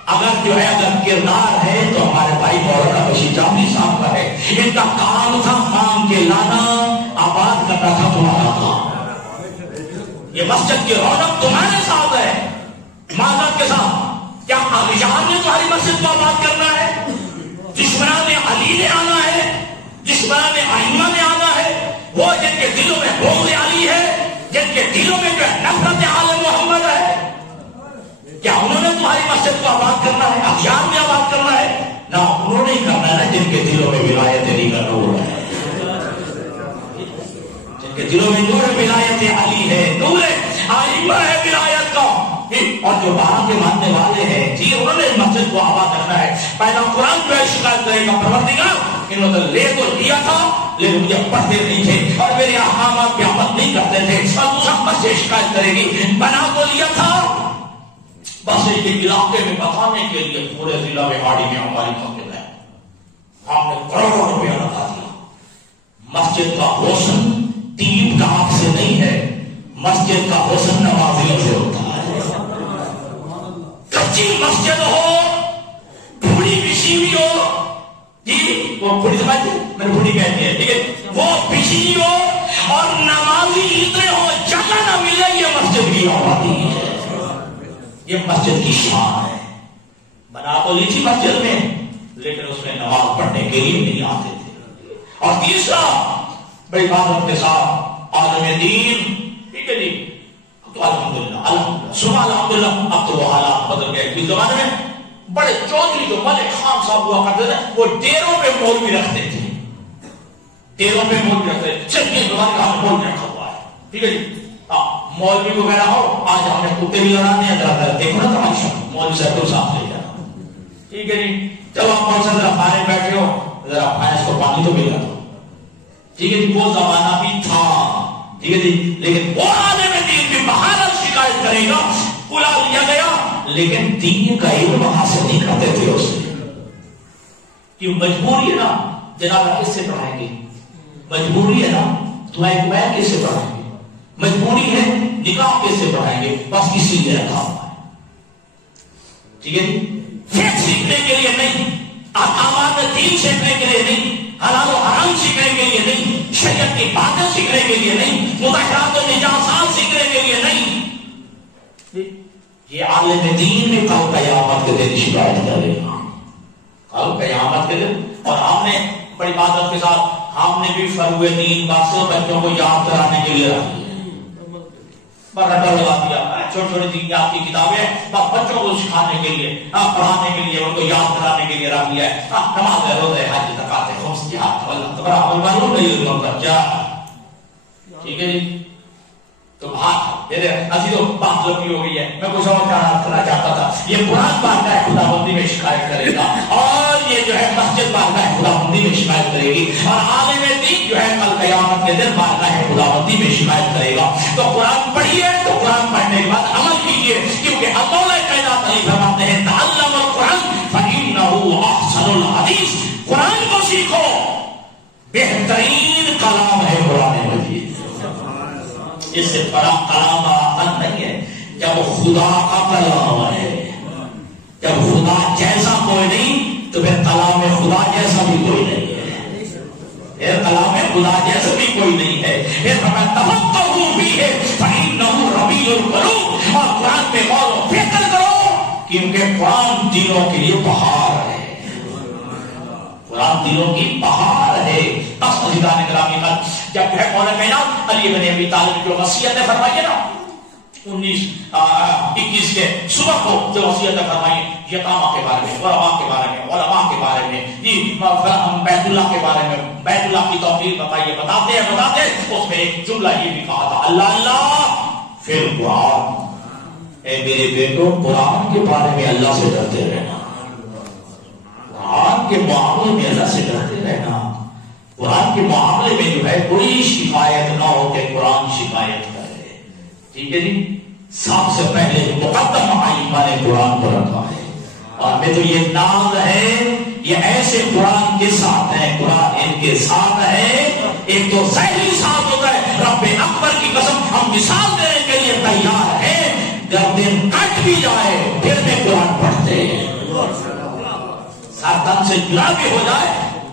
اگر جو ہے اگر کردار ہے تو ہمارے بھائی مولانا بشیر جعفری صاحب کا ہے. ان کا کام تھا مانگ کے لانا، آباد کرنا تھا تمہارا کام. یہ مسجد کی رونق تمہارے ساتھ ہے، معذرت کے ساتھ۔ کیا اغیار نے تمہاری مسجد کو آباد کرنا ہے؟ دشمنان علی نے آنا ہے، دشمنان ائمہ نے آنا ہے، وہ جن کے دلوں میں بغض علی ہے، جن کے دلوں میں جو ہے نفرت آل محمد ہے، کیا انہوں نے تمہاری مسجد کو آباد کرنا ہے؟ اغیار نے آباد کرنا ہے؟ نہ انہوں نے ہی کرنا ہے جن کے دلوں میں ولایت علی کا نور ہے، جن کے دلوں میں نور ولایت علی ہے، نور ائمہ ہے ولایت کا۔ اور جو باہر کے ماننے والے ہیں جی انہوں نے مسجد کو آباد کرنا ہے۔ پہلا قرآن جو ہے شکایت کرے گا پروردگار انہوں نے لے تو لیا تھا لیکن مجھے پڑھتے نہیں تھے اور میرے احکامات پہ عمل نہیں کرتے تھے۔ اور دوسرا مسجد شکایت کرے گی بنا تو لیا تھا بس ایک علاقے میں بتانے کے لیے پورے ضلع بہاڑی میں ہماری مسجد ہے، ہم نے کروڑوں روپیہ لگا دیا۔ مسجد کا حسن تین کام سے نہیں ہے، مسجد کا حسن نوازیوں سے ہوتا ہے۔ کچی مسجد ہو، بھوڑی بچھی ہوئی ہو، جی وہ بھوڑی سمجھتے میں نے بھوڑی کہتی ہے، ٹھیک ہے، وہ بچھی ہو اور نمازی اتنے ہو جگہ نہ ملے، یہ مسجد کی آبادی ہے، یہ مسجد کی شان ہے۔ بنا تو لی تھی مسجد میں لیکن اس میں نماز پڑھنے کے لیے نہیں آتے تھے۔ اور تیسرا بڑی بات کے ساتھ عالم دین، ٹھیک ہے جی، تو الحمدللہ الحمدللہ سبحان الحمدللہ، اب تو وہ حالات بدل گئے۔ اس زمانے میں بڑے چودھری جو ملک خان صاحب ہوا کرتے تھے وہ ڈیروں پہ مولوی رکھتے تھے، ڈیروں پہ مولوی رکھتے تھے، صرف یہ زمانے کا مولوی رکھا ہوا ہے، ٹھیک ہے جی۔ مولوی کو کہنا ہو آج ہم نے کتے بھی لڑانے ہیں، ذرا دیکھو نا تماشا، مولوی صاحب کو ساتھ لے جانا، ٹھیک ہے جی۔ جب آپ کون سا ذرا کھانے بیٹھے ہو ذرا بھینس کو پانی تو ملا دو، ٹھیک ہے جی، وہ زمانہ بھی تھا، ٹھیک ہے جی۔ لیکن وہ عالم دین بھی بہارت شکایت کرے گا، بلا لیا گیا لیکن دین کا علم حاصل نہیں کرتے تھے اس نے، کیوں مجبوری ہے نا، جناب کس سے پڑھائیں گے، مجبوری ہے نا، تمہیں میں کس سے پڑھائیں گے، مجبوری ہے، نکاح کس سے پڑھائیں گے، بس اسی لیے رکھا ہوا ہے، ٹھیک ہے جی۔ فقہ سیکھنے کے لیے نہیں، احکامات دین سیکھنے کے لیے نہیں، حلال و حرام سیکھنے کے لیے نہیں، شریعت کی باتیں سیکھنے کے لیے نہیں، مطہرات و نجاسات سیکھنے کے لیے نہیں، یہ عالم دین میں کل قیامت کے دن شکایت کرے گا، کل قیامت کے دن۔ اور ہم نے بڑی عبادت کے ساتھ ہم نے بھی فروع دین بات بچوں کو یاد کرانے کے لیے رکھ دیا، رٹا لگا دیا، چھوٹی چھوٹی دینیات کی کتابیں بس بچوں کو سکھانے کے لیے، پڑھانے کے لیے، ان کو یاد کرانے کے لیے رکھ دیا ہے۔ نماز ہے، روزہ ہے، حج زکات ہے، خمس جہاد، اللہ تبارک و تعالی، ٹھیک ہے جی۔ تو ایسی تو بات لمبی ہو گئی ہے، میں کچھ اور کرنا چاہتا تھا۔ یہ قرآن بارگاہ خدا بندی میں شکایت کرے گا اور یہ جو ہے مسجد بارگاہ خدا بندی میں شکایت کرے گی، اور عالم دین جو ہے کل قیامت کے دن بارگاہ خدا بندی میں شکایت کرے گا۔ تو قرآن پڑھیے، تو قرآن پڑھنے کے بعد عمل کیجیے، کیونکہ اللہ کائنات علی فرماتے ہیں تعلم القرآن فإنہ احسن الحدیث، قرآن کو سیکھو، بہترین کلام ہے قرآن مجید، اس سے بڑا کلام آتا نہیں ہے۔ جب خدا کا کلام ہے، جب خدا جیسا کوئی نہیں تو پھر کلام خدا جیسا بھی کوئی نہیں ہے، پھر کلام خدا جیسا بھی کوئی نہیں ہے۔ پھر ہمیں تفقہوا فیہ فإنہ ربیع القلوب، اور قرآن پہ غور و فکر کرو کیونکہ قرآن دلوں کے لیے بہار ہے، قرآن دلوں کی بہار ہے۔ عزیزان گرامی کا جب ہے مولا کائنات علی بن ابی طالب جو وصیت فرمائی ہے نا 19-21 کے صبح کو جو وصیت فرمائی یتامہ کے بارے میں، غرباء کے بارے میں، علماء کے بارے میں، جی بیت اللہ کے بارے میں، بیت اللہ کی توقیر بتائیے، بتاتے ہیں اس میں ایک جملہ یہ بھی کہا تھا اللہ اللہ پھر قرآن، اے میرے بیٹوں قرآن کے بارے میں اللہ سے ڈرتے رہنا، قرآن کے معاملے میں اللہ سے ڈرتے رہنا، قرآن کے معاملے میں جو ہے کوئی شکایت نہ ہو کہ قرآن شکایت کرے، ٹھیک ہے جی۔ سب سے پہلے مقدم ائمہ نے قرآن کو رکھا ہے، اور ہمیں تو یہ ناز ہے یہ ایسے قرآن کے ساتھ ہے، قرآن ان کے ساتھ ہے۔ ایک تو ظاہری ساتھ ہوتا ہے، رب اکبر کی قسم ہم مثال دینے کے لیے تیار ہیں، گردن کٹ بھی جائے پھر بھی قرآن پڑھتے ہیں، ساتھ سے جڑا بھی ہو جائے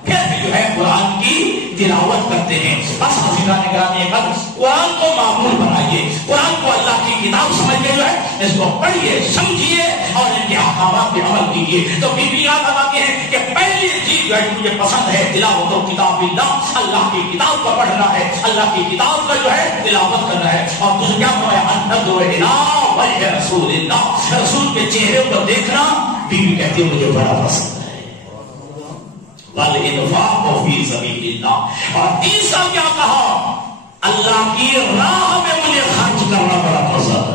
پھر بھی جو ہے قرآن کی تلاوت کرتے ہیں. بس حضرات گرامی قدر قرآن کو معمول بنائیے, قرآن کو اللہ کی کتاب سمجھ کے جو ہے اس کو پڑھیے, سمجھیے اور ان کے احکامات پہ عمل کیجیے. تو بی بی یاد آتی ہیں کہ پہلی چیز جو ہے مجھے پسند ہے تلاوت و کتاب اللہ, اللہ کی کتاب کو پڑھنا ہے, اللہ کی کتاب کا جو ہے تلاوت کرنا ہے. اور دوسرا کیا فرمایا, وجہ رسول اللہ, رسول کے چہرے کو دیکھنا بی بی کہتی ہے مجھے بڑا پسند ہے. والانفاق فی سبیل اللہ. اور تیسرا کیا کہا, اللہ کی راہ میں مجھے خرچ کرنا بڑا پسند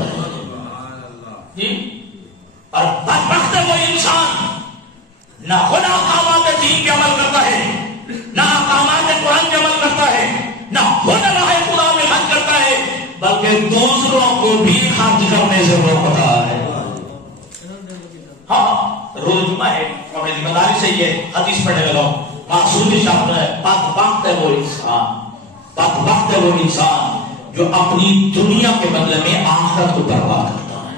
ہے. اور بدبخت ہے وہ انسان نہ خود احکامات دین پہ عمل کرتا ہے, نہ احکامات قرآن پہ عمل کرتا ہے, نہ خود راہ خدا میں خرچ کرتا ہے, بلکہ دوسروں کو بھی خرچ کرنے سے روکتا ہے. ہاں روز جمعہ ہے اور میری ذمہ داری سے یہ حدیث پڑھنے لگا ہوں. معصومی شخص ہے, بدبخت ہے وہ انسان, بدبخت ہے وہ انسان جو اپنی دنیا کے بدلے میں آخرت کو برباد کرتا ہے.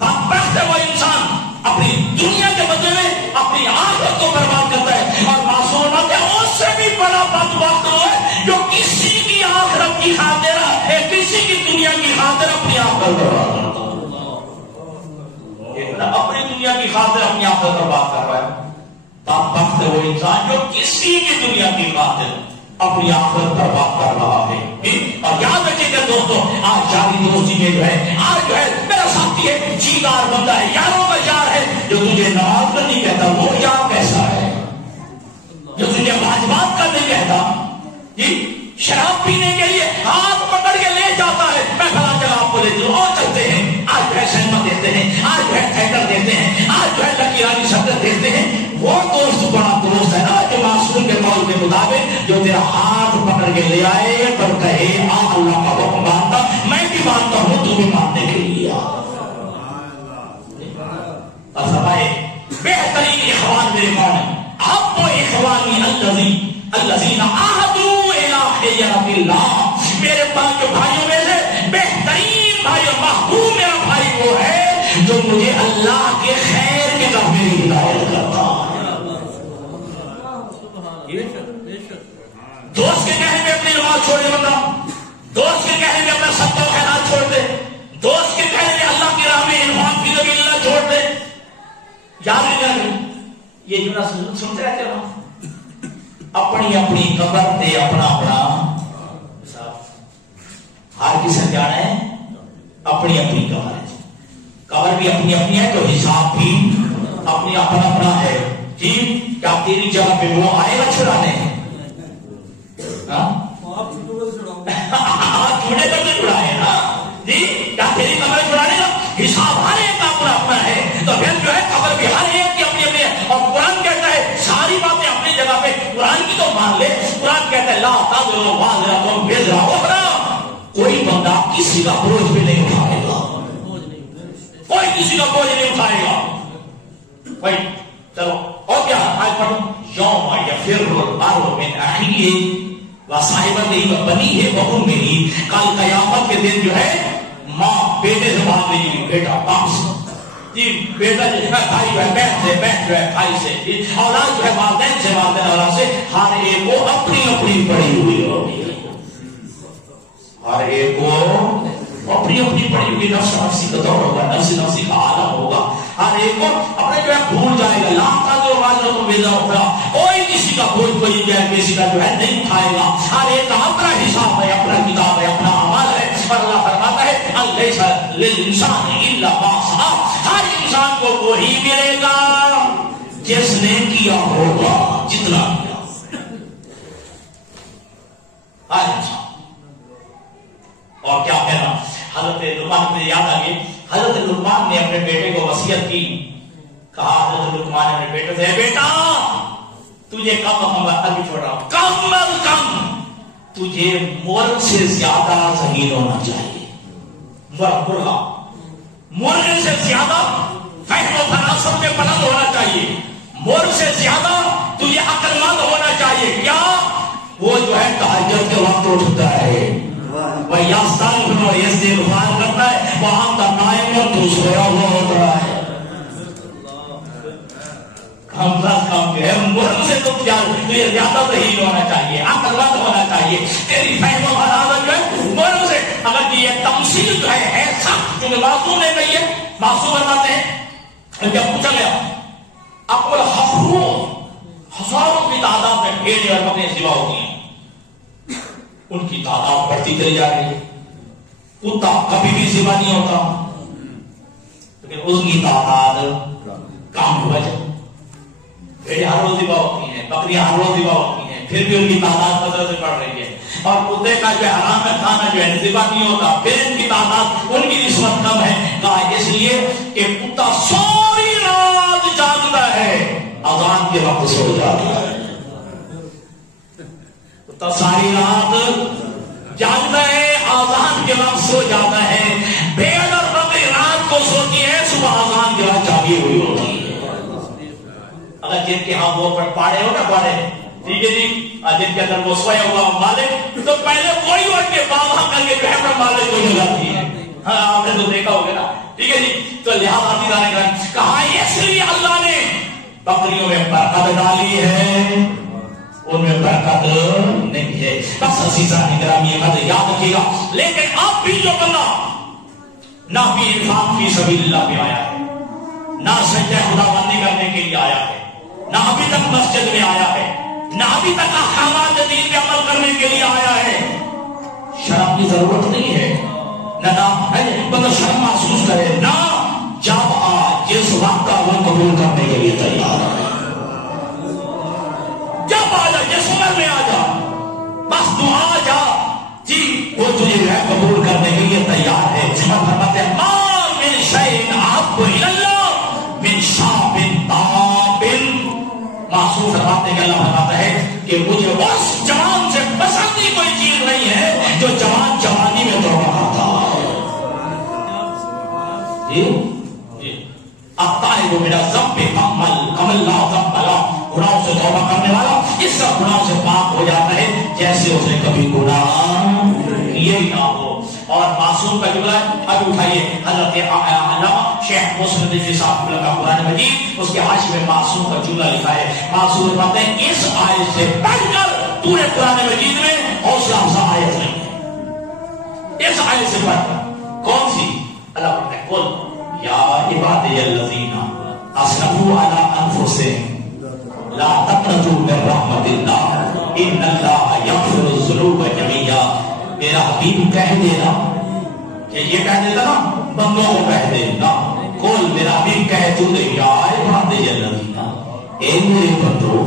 بدبخت ہے وہ انسان اپنی دنیا کے بدلے میں اپنی آخرت کو برباد کرتا ہے. اور معصوم ہے اس سے بھی بڑا بدبخت وہ ہے جو کسی کی آخرت کی خاطر ہے, کسی کی دنیا کی خاطر اپنی آخرت برباد کرتا ہے. اپنی دنیا کی خاطر اپنی آخرت برباد کر رہا ہے. بدبخت ہے وہ انسان جو کسی کی دنیا کی خاطر اپنی آخرت برباد کر رہا ہے. اور یاد رکھیے کہ دوستوں, آج یاری دوستی میں جو ہے, آج جو ہے میرا ساتھی ہے, جیدار بندہ ہے, یاروں کا یار ہے, جو تجھے نماز کا نہیں کہتا وہ یار کیسا ہے, جو تجھے واجبات کا نہیں کہتا, شراب پینے کے لیے ہاتھ پکڑ کے لے جاتا ہے, میں فلاں جگہ آپ کو لے جاؤں, اور چلتے ہیں. آج جو ہے سینما دیکھتے ہیں, آج جو ہے تھیٹر دیکھتے ہیں, آج جو ہے لکی رانی شکر دیکھتے ہیں. وہ دوست بڑا دوست ہے نا جو معصوم کے قول کے مطابق جو تیرا ہاتھ پکڑ کے لے آئے پر کہے آ اللہ کا حکم مانتا, میں بھی مانتا ہوں, تو بھی ماننے کے لیے آ. اور فرمائے بہترین اخوان میرے کون ہیں, آپ وہ اخوانی الذین عہدوا الی حیات اللہ, میرے پاس جو بھائیوں میں سے بہترین بھائی اور محبوب میرا بھائی وہ ہے جو مجھے اللہ کے خیر کی طرف میری ہدایت کرتا ہے. دوست کے کہنے میں اپنی نماز چھوڑ دے بندہ, دوست کے کہنے میں اپنا صدقہ و خیرات چھوڑ دے, دوست کے کہنے میں اللہ کی راہ میں انفاق فی سبیل اللہ چھوڑ دے. یاد نہیں, یہ جملہ سنتے رہتے ہو, اپنی اپنی قبر دے اپنا اپنا ہر کسی جانا ہے, اپنی اپنی قبر ہے, قبر بھی اپنی اپنی ہے تو حساب بھی اپنی اپنا اپنا ہے. ٹھیک, کیا تیری جگہ پہ وہ آئے گا چھڑانے, چھوڑے تو چھڑائے نا جی, کیا تیری قبر چھڑانے کا حساب ہر ایک کا اپنا اپنا ہے. تو پھر جو ہے قبر بھی ہر ایک کی اپنی اپنی ہے. اور قرآن کہتا ہے ساری باتیں اپنی جگہ پہ, قرآن کی تو مان لے. قرآن کہتا ہے لا تزر وازرۃ وزر اخری, کوئی بندہ کسی کا بوجھ بھی نہیں اٹھائے گا, کوئی کسی کا بوجھ نہیں اٹھائے گا. بھائی چلو اور کیا آج پڑھو, یوم یفر المرء من اخیہ وصاحبتہ وبنیہ وامہ, کل قیامت کے دن جو ہے ماں بیٹے سے بات نہیں ہوگی, بیٹا باپ سے, بیٹا جو ہے بھائی جو ہے بہن سے, بہن جو ہے بھائی سے, اولاد جو ہے والدین سے, والدین اولاد سے, ہر ایک کو اپنی اپنی پڑی ہوئی ہوگی, ہر ایک کو اپنی اپنی پڑی ہوئی نفس نفسی کا دور ہوگا, نفسی نفسی کا عالم ہوگا. ہر ایک کو اپنے جو ہے بھول جائے گا. لاکھ کا جو واضح تو بیزا ہوگا, کوئی کسی کا بوجھ کوئی جو ہے کسی کا جو ہے نہیں اٹھائے گا. ہر ایک کا اپنا حساب ہے, اپنا کتاب ہے, اپنا عمل ہے. اور اللہ فرماتا ہے الیس للانسان الا ما سعى, ہر انسان کو وہی ملے گا جس نے کیا ہوگا, جتنا کیا ہر انسان. اور کیا کہنا, حضرت لقمان مجھے یاد آ گئی, حضرت لقمان نے اپنے بیٹے کو وصیت کی, کہا حضرت لقمان نے اپنے بیٹے سے, بیٹا تجھے کم ابھی چھوڑ رہا ہوں, کم از کم تجھے مرغ سے زیادہ ذہین ہونا چاہیے. مرغ سے زیادہ فہم و فراست میں بلند ہونا چاہیے, مرغ سے زیادہ تجھے عقل مند ہونا چاہیے. کیا وہ جو ہے تہجد کے وقت اٹھتا ہے, وہ یستغفر اور استغفار کرتا ہے, وہاں کا نائم اور تو سویا ہوا ہوتا ہے. ہم کم جو ہے مرغ سے تم تجھے زیادہ ذہین ہونا چاہیے، عقل مند ہونا چاہیے، تیری فہم و بلاغت جو ہے بولوں سے اگر یہ تمثیل جو ہے سخت، کیونکہ معصوم نے کہی ہے، معصوم بناتے ہیں. جب پوچھا گیا اب ہزاروں کی تعداد میں بھیڑیں اور بکریاں ذبح ہوتی ہیں، ان کی تعداد بڑھتی چلی جا رہی ہے، کتا کبھی بھی ذبح نہیں ہوتا، لیکن اس کی تعداد کم ہو جائے. بھیڑیں ہر روز ذبح ہوتی ہیں، بکریاں ہر روز ذبح ہوتی ہیں، پھر بھی ان کی تعداد قدر سے بڑھ رہی ہے. اور کتے کا جو حرام ہے کھانا جو ہے ذبح نہیں ہوتا، پھر ان کی تعداد ان کی نسبت کم ہے. کہا اس لیے کہ کتا ساری رات جاگتا ہے، اذان کے وقت سو جاتا ہے. کتا ساری رات جاگتا ہے، اذان کے وقت سو جاتا ہے. بھیڑ اور بکری رات کو سوتی ہے، صبح اذان کے وقت جاگی ہوئی ہوتی ہے. اگر جن کے ہاں وہ پاڑے ہو نا پاڑے، ٹھیک ہے جی، جن کے اندر وہ سویا ہوا مالک، تو پہلے وہی اٹھ کے بابا کر کے جو ہے مالک کو جگاتی ہے. ہاں آپ نے تو دیکھا ہوگا نا، ٹھیک ہے جی. تو لہٰذا کہا اس لیے اللہ نے بکریوں میں برکت ڈالی ہے، ان میں برکت نہیں ہے. بس عزیزان گرامی یہ یاد رکھیے گا. لیکن اب بھی جو بندہ نہ بھی انفاق فی سبیل اللہ پہ آیا ہے، نہ سجدہ خدا بندی کرنے کے لیے آیا ہے، نہ ابھی تک مسجد میں آیا ہے، نہ ابھی تک احکامات دین پہ عمل کرنے کے لیے آیا ہے، شرم کی ضرورت نہیں ہے. نہ بندہ شرم محسوس کرے، نہ جب جس وقت وہ قبول کرنے کے لیے تیار ہے، جب آ جا، جس عمر میں آ جا، بس تو آ جا جی، وہ تجھے ہے قبول کرنے کے لیے تیار ہے. اور فرماتے ہیں ما من شیء احب الی اللہ من شاب تاب. معصوم فرماتے ہیں، اللہ فرماتا ہے کہ مجھے اس جوان سے پسند ہی کوئی چیز نہیں ہے جو جوان جوانی میں توبہ کرتا ہے. الطائب من الذنب کمن لا ذنب له. گناہوں سے توبہ کرنے والا اس کا گناہوں سے پاک ہو جاتا ہے جیسے اس نے کبھی گناہ کیے ہی نہ ہو. اور معصوم کا جملہ ابھی اٹھائیے، حضرت علامہ شیخ مسلم رضوی صاحب کا قرآن مجید، اس کے حاشیے میں معصوم کا جملہ لکھا ہے. معصوم فرماتے ہیں اس آیت سے پڑھ کر پورے قرآن مجید میں حوصلہ افزا آیت نہیں ہے. اس آیت سے پڑھ کر کون سی؟ اللہ کہتے ہیں قل یا عبادی الذین اسرفوا علی انفسہم لا تقنطوا من رحمت اللہ ان اللہ یغفر الذنوب جميعا. میرا حبیب کہہ دینا کہ یہ کہہ دیتا نا بندوں کو کہہ دینا، قل میرا حبیب کہہ تو دے یا عبادی الذین، اے میرے بندو.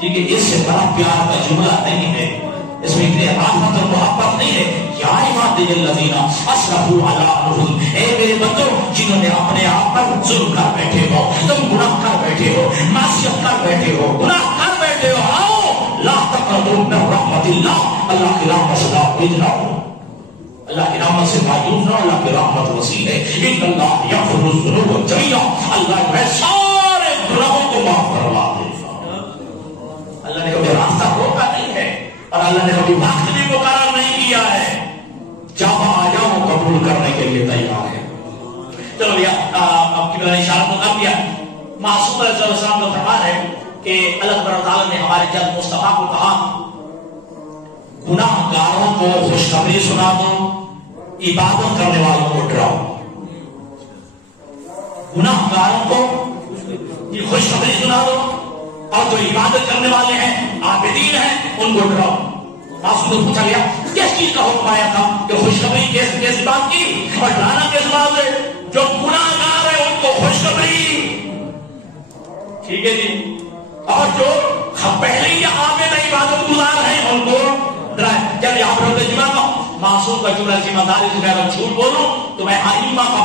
ٹھیک ہے، اس سے بڑا پیار کا جملہ نہیں ہے، اس میں اتنی رحمت اور محبت نہیں ہے. یا عبادی الذین اسرفوا علی انفسہم، اے میرے بندو جنہوں نے اپنے آپ پر ظلم کر بیٹھے ہو، تم گناہ کر بیٹھے ہو، معصیت کر بیٹھے ہو، گناہ کر بیٹھے ہو، آؤ لا تقنطوا من رحمت اللہ. اللہ کی رحمت سے مایوس نہ ہو، اللہ کی رحمت سے مایوس نہ ہو، اللہ کی رحمت وسیع ہے. ان اللہ یغفر الذنوب جميعا، اللہ جو ہے سارے گناہوں کو معاف کروا دے گا. اللہ نے کبھی راستہ روکا نہیں ہے اور اللہ نے کبھی وقت بھی مقرر نہیں کیا ہے. جب آ جاؤ قبول کرنے کے لیے تیار ہے. چلو بھیا اب کی میں نے اشارہ تو کر دیا. معصوم علیہ السلام کا فرمان ہے کہ اللہ تعالیٰ نے ہمارے جد مصطفیٰ کو کہا گناہ گاروں کو خوشخبری سنا دو، عبادت کرنے والوں کو ڈراؤ. گناہ گاروں کو یہ خوشخبری سنا دو اور جو عبادت کرنے والے ہیں، عابدین ہیں، ان کو ڈراؤ. معصوم نے پوچھا گیا کس چیز کا حکم آیا تھا کہ خوشخبری کیسی بات کی اور ڈرانا کس بات ہے؟ جو گناہ گار ہے ان کو خوشخبری، ٹھیک ہے جی، اور جو پہلے ہی عابد عبادت گزار ہیں ان کو ڈرائے. جب یہاں پر ہوتے جمعہ کا معصوم کا جملہ ذمہ داری سے میں اگر جھوٹ بولوں تو میں ائمہ کا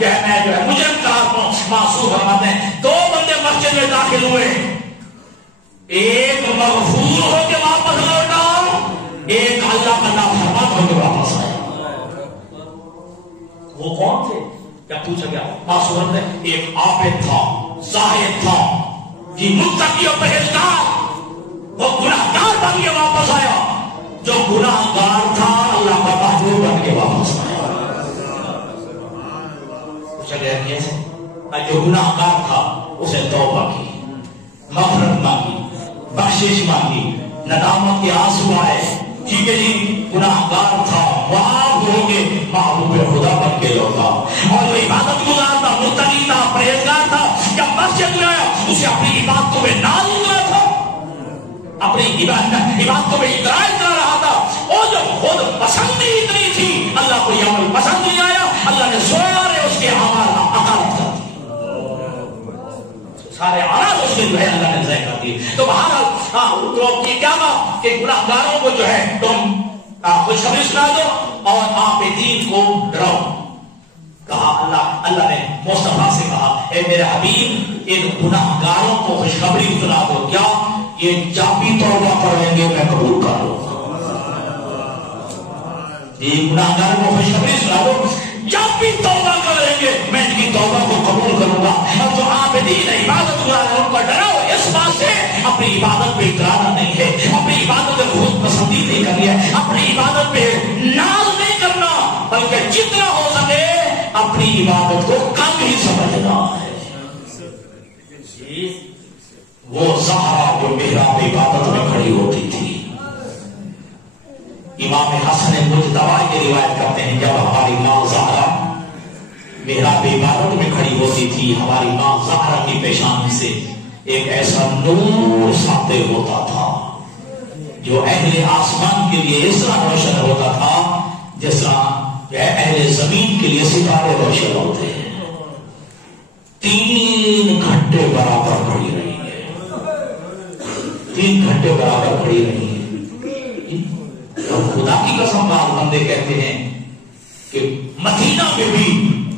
جو ہے مجرم قرار دوں. معصوم فرماتے ہیں دو بندے مسجد میں داخل ہوئے، ایک مغفور ہو کے واپس لوٹا، ایک اللہ کا نافرمان ہو کے واپس آیا. وہ کون تھے؟ کیا پوچھا گیا؟ معصوم نے ایک عابد تھا، زاہد تھا، یہ متقی اور پرہیزگار، وہ گناہگار بن کے واپس آیا. جو گناہگار تھا اللہ کا محبوب بن کے واپس آیا. پوچھا گیا کیسے؟ جو گناہگار تھا اسے توبہ کی، مغفرت مانگی، بخشش مانگی، ندامت کے آنسو آئے، ٹھیک ہے جی، گناہگار تھا، معاف ہو کے محبوب خدا بن کے لوٹا، اور وہ عبادت گزار تھا، متقی تھا، پرہیزگار تھا، جب مسجد میں آیا اسے اپنی عبادتوں میں ناز ہوا تھا، اپنی عبادتوں میں اقرار کر رہا تھا، اور جب خود پسند ہی اتنی تھی اللہ کو یہ عمل پسند نہیں آیا، اللہ نے سارے اس کے اعمال عطارت کر دی، سارے اعمال اس کے جو ہے اللہ نے ضائع کر دیے۔ تو بہرحال تو کیا بات کہ گناہگاروں کو جو ہے تم خوشخبری سنا دو اور آپ دین کو ڈراؤ۔ کہا اللہ نے مصطفیٰ سے کہا اے میرے حبیب ان گناہگاروں کو خوشخبری سنا دو، کیا یہ جب بھی توبہ کریں گے میں قبول کر لوں گا۔ یہ گناہگاروں کو خوشخبری سنا دو، جب بھی توبہ کریں گے میں ان کی توبہ کو قبول کروں گا، اور جو آپ دین عبادت گزار ان کو ڈراؤ اس بات سے اپنی عبادت پہ اترانا نہیں ہے، اپنی عبادت پہ خود پسندی نہیں کرنی ہے، اپنی عبادت پہ ناز نہیں کرنا، بلکہ جتنا ہو سکے اپنی عبادت کو کم ہی سمجھنا ہے۔ وہ زہرا جو محراب عبادت میں کھڑی ہوتی تھی، امام حسن مجتبی کی روایت کرتے ہیں جب ہماری ماں زہرا محراب عبادت میں کھڑی ہوتی تھی، ہماری ماں زہرا کی پیشانی سے ایک ایسا نور ساطع ہوتا تھا جو اہل آسمان کے لیے اس طرح روشن ہوتا تھا جس طرح اہل زمین کے لیے ستارے روشن ہوتے ہیں۔ 3 گھنٹے برابر کھڑی رہی ہے، 3 گھنٹے برابر کھڑی رہی ہے۔ اور خدا کی قسم بعض بندے کہتے ہیں کہ مدینہ میں بھی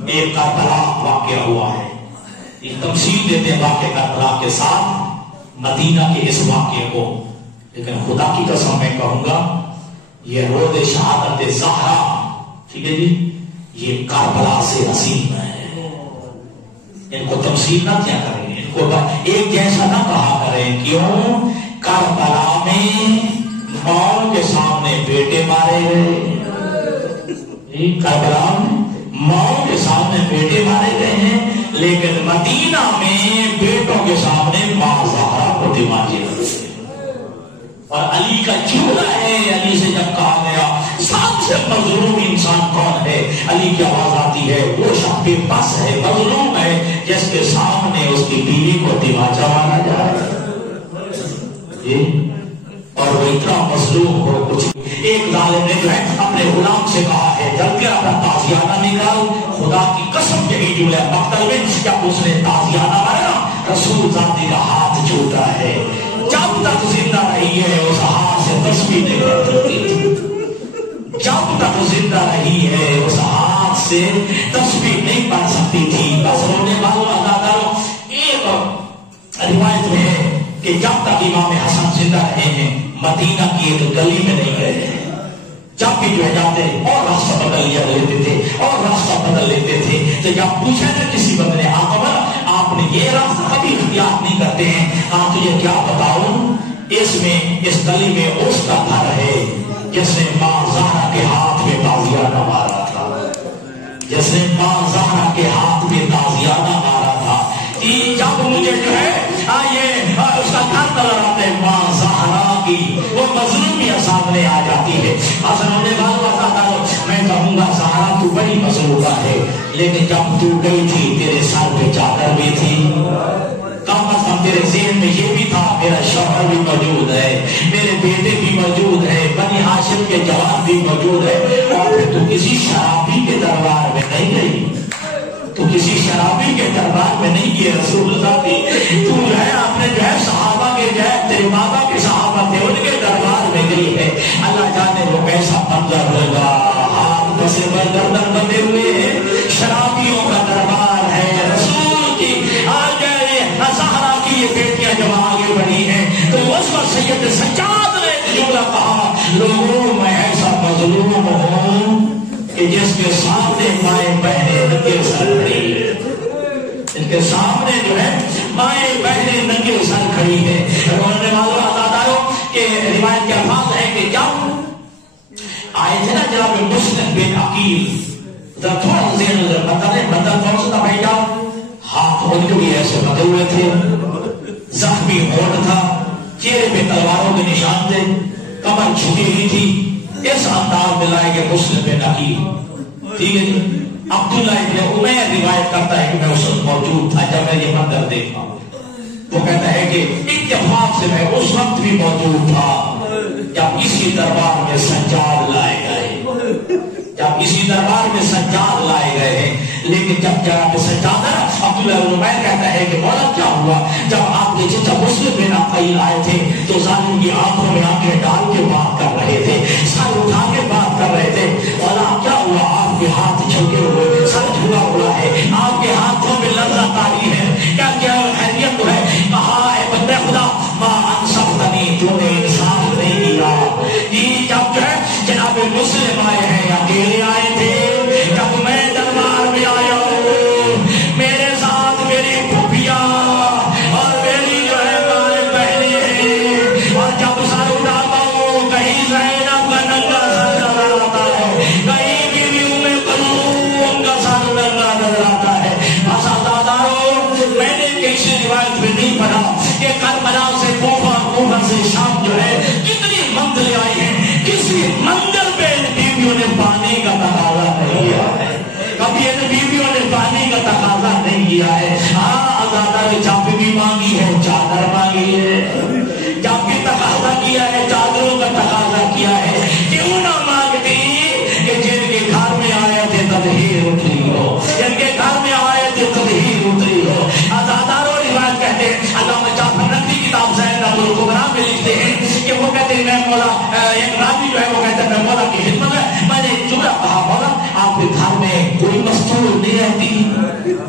ایک کربلا واقعہ ہوا ہے، ایک تمثیل دیتے ہیں واقعہ کربلا کے ساتھ مدینہ کے اس واقعے کو، لیکن خدا کی قسم میں کہوں گا یہ روز شہادت زہرا، ٹھیک ہے جی، یہ کربلا سے عظیم ہے۔ ان کو تمثیل نہ کیا کریں، ان کو ایک جیسا نہ کہا کریں، کیوں؟ کربلا میں ماؤں کے سامنے بیٹے مارے گئے، کربلا میں ماؤں کے سامنے بیٹے مارے گئے ہیں، لیکن مدینہ میں بیٹوں کے سامنے ماں زہرا کو دیوانے لگے۔ اور علی کا چولہا ہے، علی سے جب کہا گیا سب سے مظلوم انسان کون ہے، علی کی آواز آتی ہے وہ شخص بے بس ہے، مظلوم ہے جس کے سامنے اس کی بیوی کو دیواچہ مارا جائے، اور وہ اتنا مظلوم ہو کچھ۔ ایک ظالم نے جو ہے اپنے غلام سے کہا ہے جب کہ اپنا تازیانہ نکال، خدا کی قسم یہی جملہ مقتل میں جب اس نے تازیانہ مارا رسول ذاتی کا ہاتھ چھوٹا ہے، جب تک زندہ رہی ہے اس ہاتھ سے تسبیح نہیں کر سکتی تھی، جب تک زندہ رہی ہے اس ہاتھ سے تسبیح نہیں پڑھ سکتی تھی۔ بس رونے والوں اداکاروں ایک روایت میں ہے کہ جب تک امام حسن زندہ رہے ہیں مدینہ کی ایک گلی میں نہیں گئے ہیں، جب بھی جو ہے جاتے اور راستہ بدل لیا لیتے تھے اور راستہ بدل لیتے تھے، تو جب پوچھا تھا کسی بندے نے آپ نے یہ راستہ کبھی اختیار نہیں کرتے ہیں، ہاں تجھے کیا بتاؤں اس میں اس گلی میں اس کا گھر ہے جس نے ماں زہرا کے ہاتھ میں تازیانہ مارا تھا، جس نے ماں زہرا کے ہاتھ میں تازیانہ مارا تھا، کہ جب مجھے جو ہے یہ اس کا گھر نظر آتا ہے ماں زہرا کی وہ مظلومیت سامنے آ جاتی ہے۔ اصل ہونے والوں میں کہوں گا زہرا تو بڑی مظلومہ ہے، لیکن جب تو گئی تھی تیرے سر پہ چادر بھی تھی، کم از کم تیرے ذہن میں یہ بھی تھا میرا شوہر بھی موجود ہے، میرے بیٹے بھی موجود ہے، بنی ہاشم کے جوان بھی موجود ہے، اور پھر تو کسی شرابی کے دربار میں نہیں گئی، تو کسی شرابی کے دربار میں نہیں گئے رسول اللہ کی، تو جو ہے آپ نے جو ہے صحابہ کے جو ہے تیرے بابا کے صحابہ تھے ان کے دربار میں گئی ہے، اللہ جانے وہ کیسا منظر ہوگا، ہاتھ بسے گردن بندے ہوئے ہیں، شرابیوں کا دربار ہے، رسول کی آ گئے زہرا کی یہ بیٹیاں جب آگے بڑھی ہیں تو اس وقت سید سجاد نے جملہ کہا لوگوں میں ایسا مظلوم ہوں کہ جس کے سامنے مائیں بہنیں ننگے سر کھڑی ہے، ان کے سامنے جو ہے مائیں بہنیں ننگے سر کھڑی ہے۔ رونے والوں عزاداروں کے روایت کے الفاظ ہے کہ جب آئے تھے نا جناب مسلم بن عقیل، تھوڑا ذہن بدل کون سا تھا بھائی جان، ہاتھ ان کے بھی ایسے بدے ہوئے تھے، زخمی تھے، کمر جھکی ہوئی تھی، اس انداز میں لائے کہ غسل پہ نکی. ٹھیک ہے جی. عبداللہ ابن عمیر روایت کرتا ہے کہ میں اس وقت موجود تھا جب میں یہ منظر دیکھا. وہ کہتا ہے کہ اتفاق سے میں اس وقت بھی موجود تھا جب اسی دربار میں سجاد لائے گئے، جب اسی دربار میں سجاد لائے گئے ہیں. لیکن جب جناب سجاد عبداللہ ابن عمیر کہتا ہے کہ مولا کیا ہوا جب آپ کے چچا مسلم بن عقیل آئے تھے تو ظالم کی آنکھوں میں آنکھیں ڈال کے بات کر رہے تھے، سر اٹھا کے بات کر رہے تھے. مولا کیا ہوا؟ آپ کے ہاتھ جھکے ہوئے، سر جھکا ہوا ہے، آپ کے ہاتھوں میں لرزہ طاری ہے، کیا کیا خیریت ہے؟ کہا اے بندے خدا ما انصفتنی، تو نے انصاف نہیں کیا. یہ جب جو ہے جناب مسلم آئے ہیں اکیلے آئے تھے، جب میں دربار میں آیا ہوں میرے ساتھ میری پھوپھیاں اور میری جو ہے بہنیں ہیں، اور جب سر اٹھاتا ہوں کہیں زینب کا ننگا سر نظر آتا ہے، کہیں بیویوں میں کلثوم کا سر نظر آتا ہے. عزادارو میں نے کسی روایت میں نہیں پڑھا کہ کربلا سے کوفہ، کوفہ سے شام جو ہے کتنی منزلیں آئی ہیں، کسی منزل پہ ان بیویوں نے پانی کا تقاضا نہیں کیا ہے، کبھی ان بیویوں نے پانی کا تقاضا نہیں کیا ہے. ہاں آزادہ نے چاپی بھی مانگی ہے، چادر مانگی ہے، چاپی تقاضا کیا ہے، چادروں کا تقاضا کیا ہے. کیوں نہ مانگتی کہ جن کے گھر میں آئے تھے تطہیر اتری ہو، جن کے گھر میں آئے تھے تطہیر اتری ہو. آزاداروں روایت کہتے ہیں، علامہ جعفر نقوی کتاب زینب الکبریٰ میں لکھتے ہیں کہ وہ کہتے ہیں میں مولا، ایک راوی جو ہے وہ کہتا ہے میں مولا کی خدمت میں نے ایک جملہ کہا، مولا آپ کے گھر میں کوئی مستور نہیں رہتی،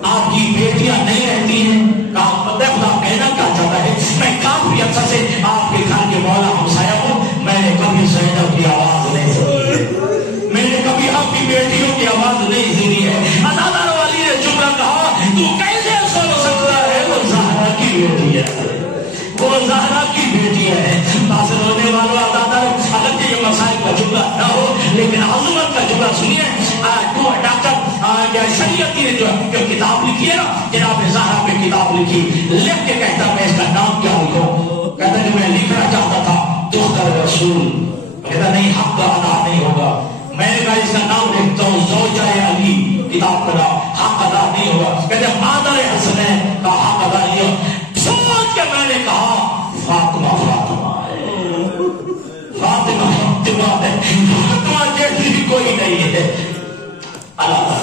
آپ کی بیٹیاں نہیں رہتی ہیں. کہا پتہ خدا کہنا کیا چاہتا ہے، میں کافی عرصہ سے آپ کے گھر کے مولا ہمسایہ ہوں، میں نے کبھی زینب کی آواز نہیں سنی، میں نے کبھی آپ کی بیٹیوں کی آواز نہیں سنی ہے. عزادار والی نے جملہ کہا تو کیسے سن سکتا ہے، وہ زہرا کی بیٹی ہے، وہ زہرا کی بیٹی ہے. پاس رونے والوں عزادار اگر یہ مسائل کا جملہ نہ ہو لیکن عظمت کا جملہ سنیے. تو ڈاکٹر شریعتی نے جو کتاب لکھی ہے نا، جناب زہرا پہ کتاب لکھی، لکھ کے کہتا میں اس کا نام کیا لکھوں؟ کہتا کہ میں لکھنا چاہتا تھا دختر رسول. کہتا نہیں حق کا ادا نہیں ہوگا. میں نے کہا اس کا نام لکھتا ہوں زوجہ علی، کتاب کا نام، حق ادا نہیں ہوگا. کہتے مادر حسنین کا حق ادا نہیں ہوگا. سوچ کے میں نے کہا فاطمہ فاطمہ ہے، فاطمہ فاطمہ ہے، فاطمہ جیسی کوئی نہیں ہے. اللہ تعالیٰ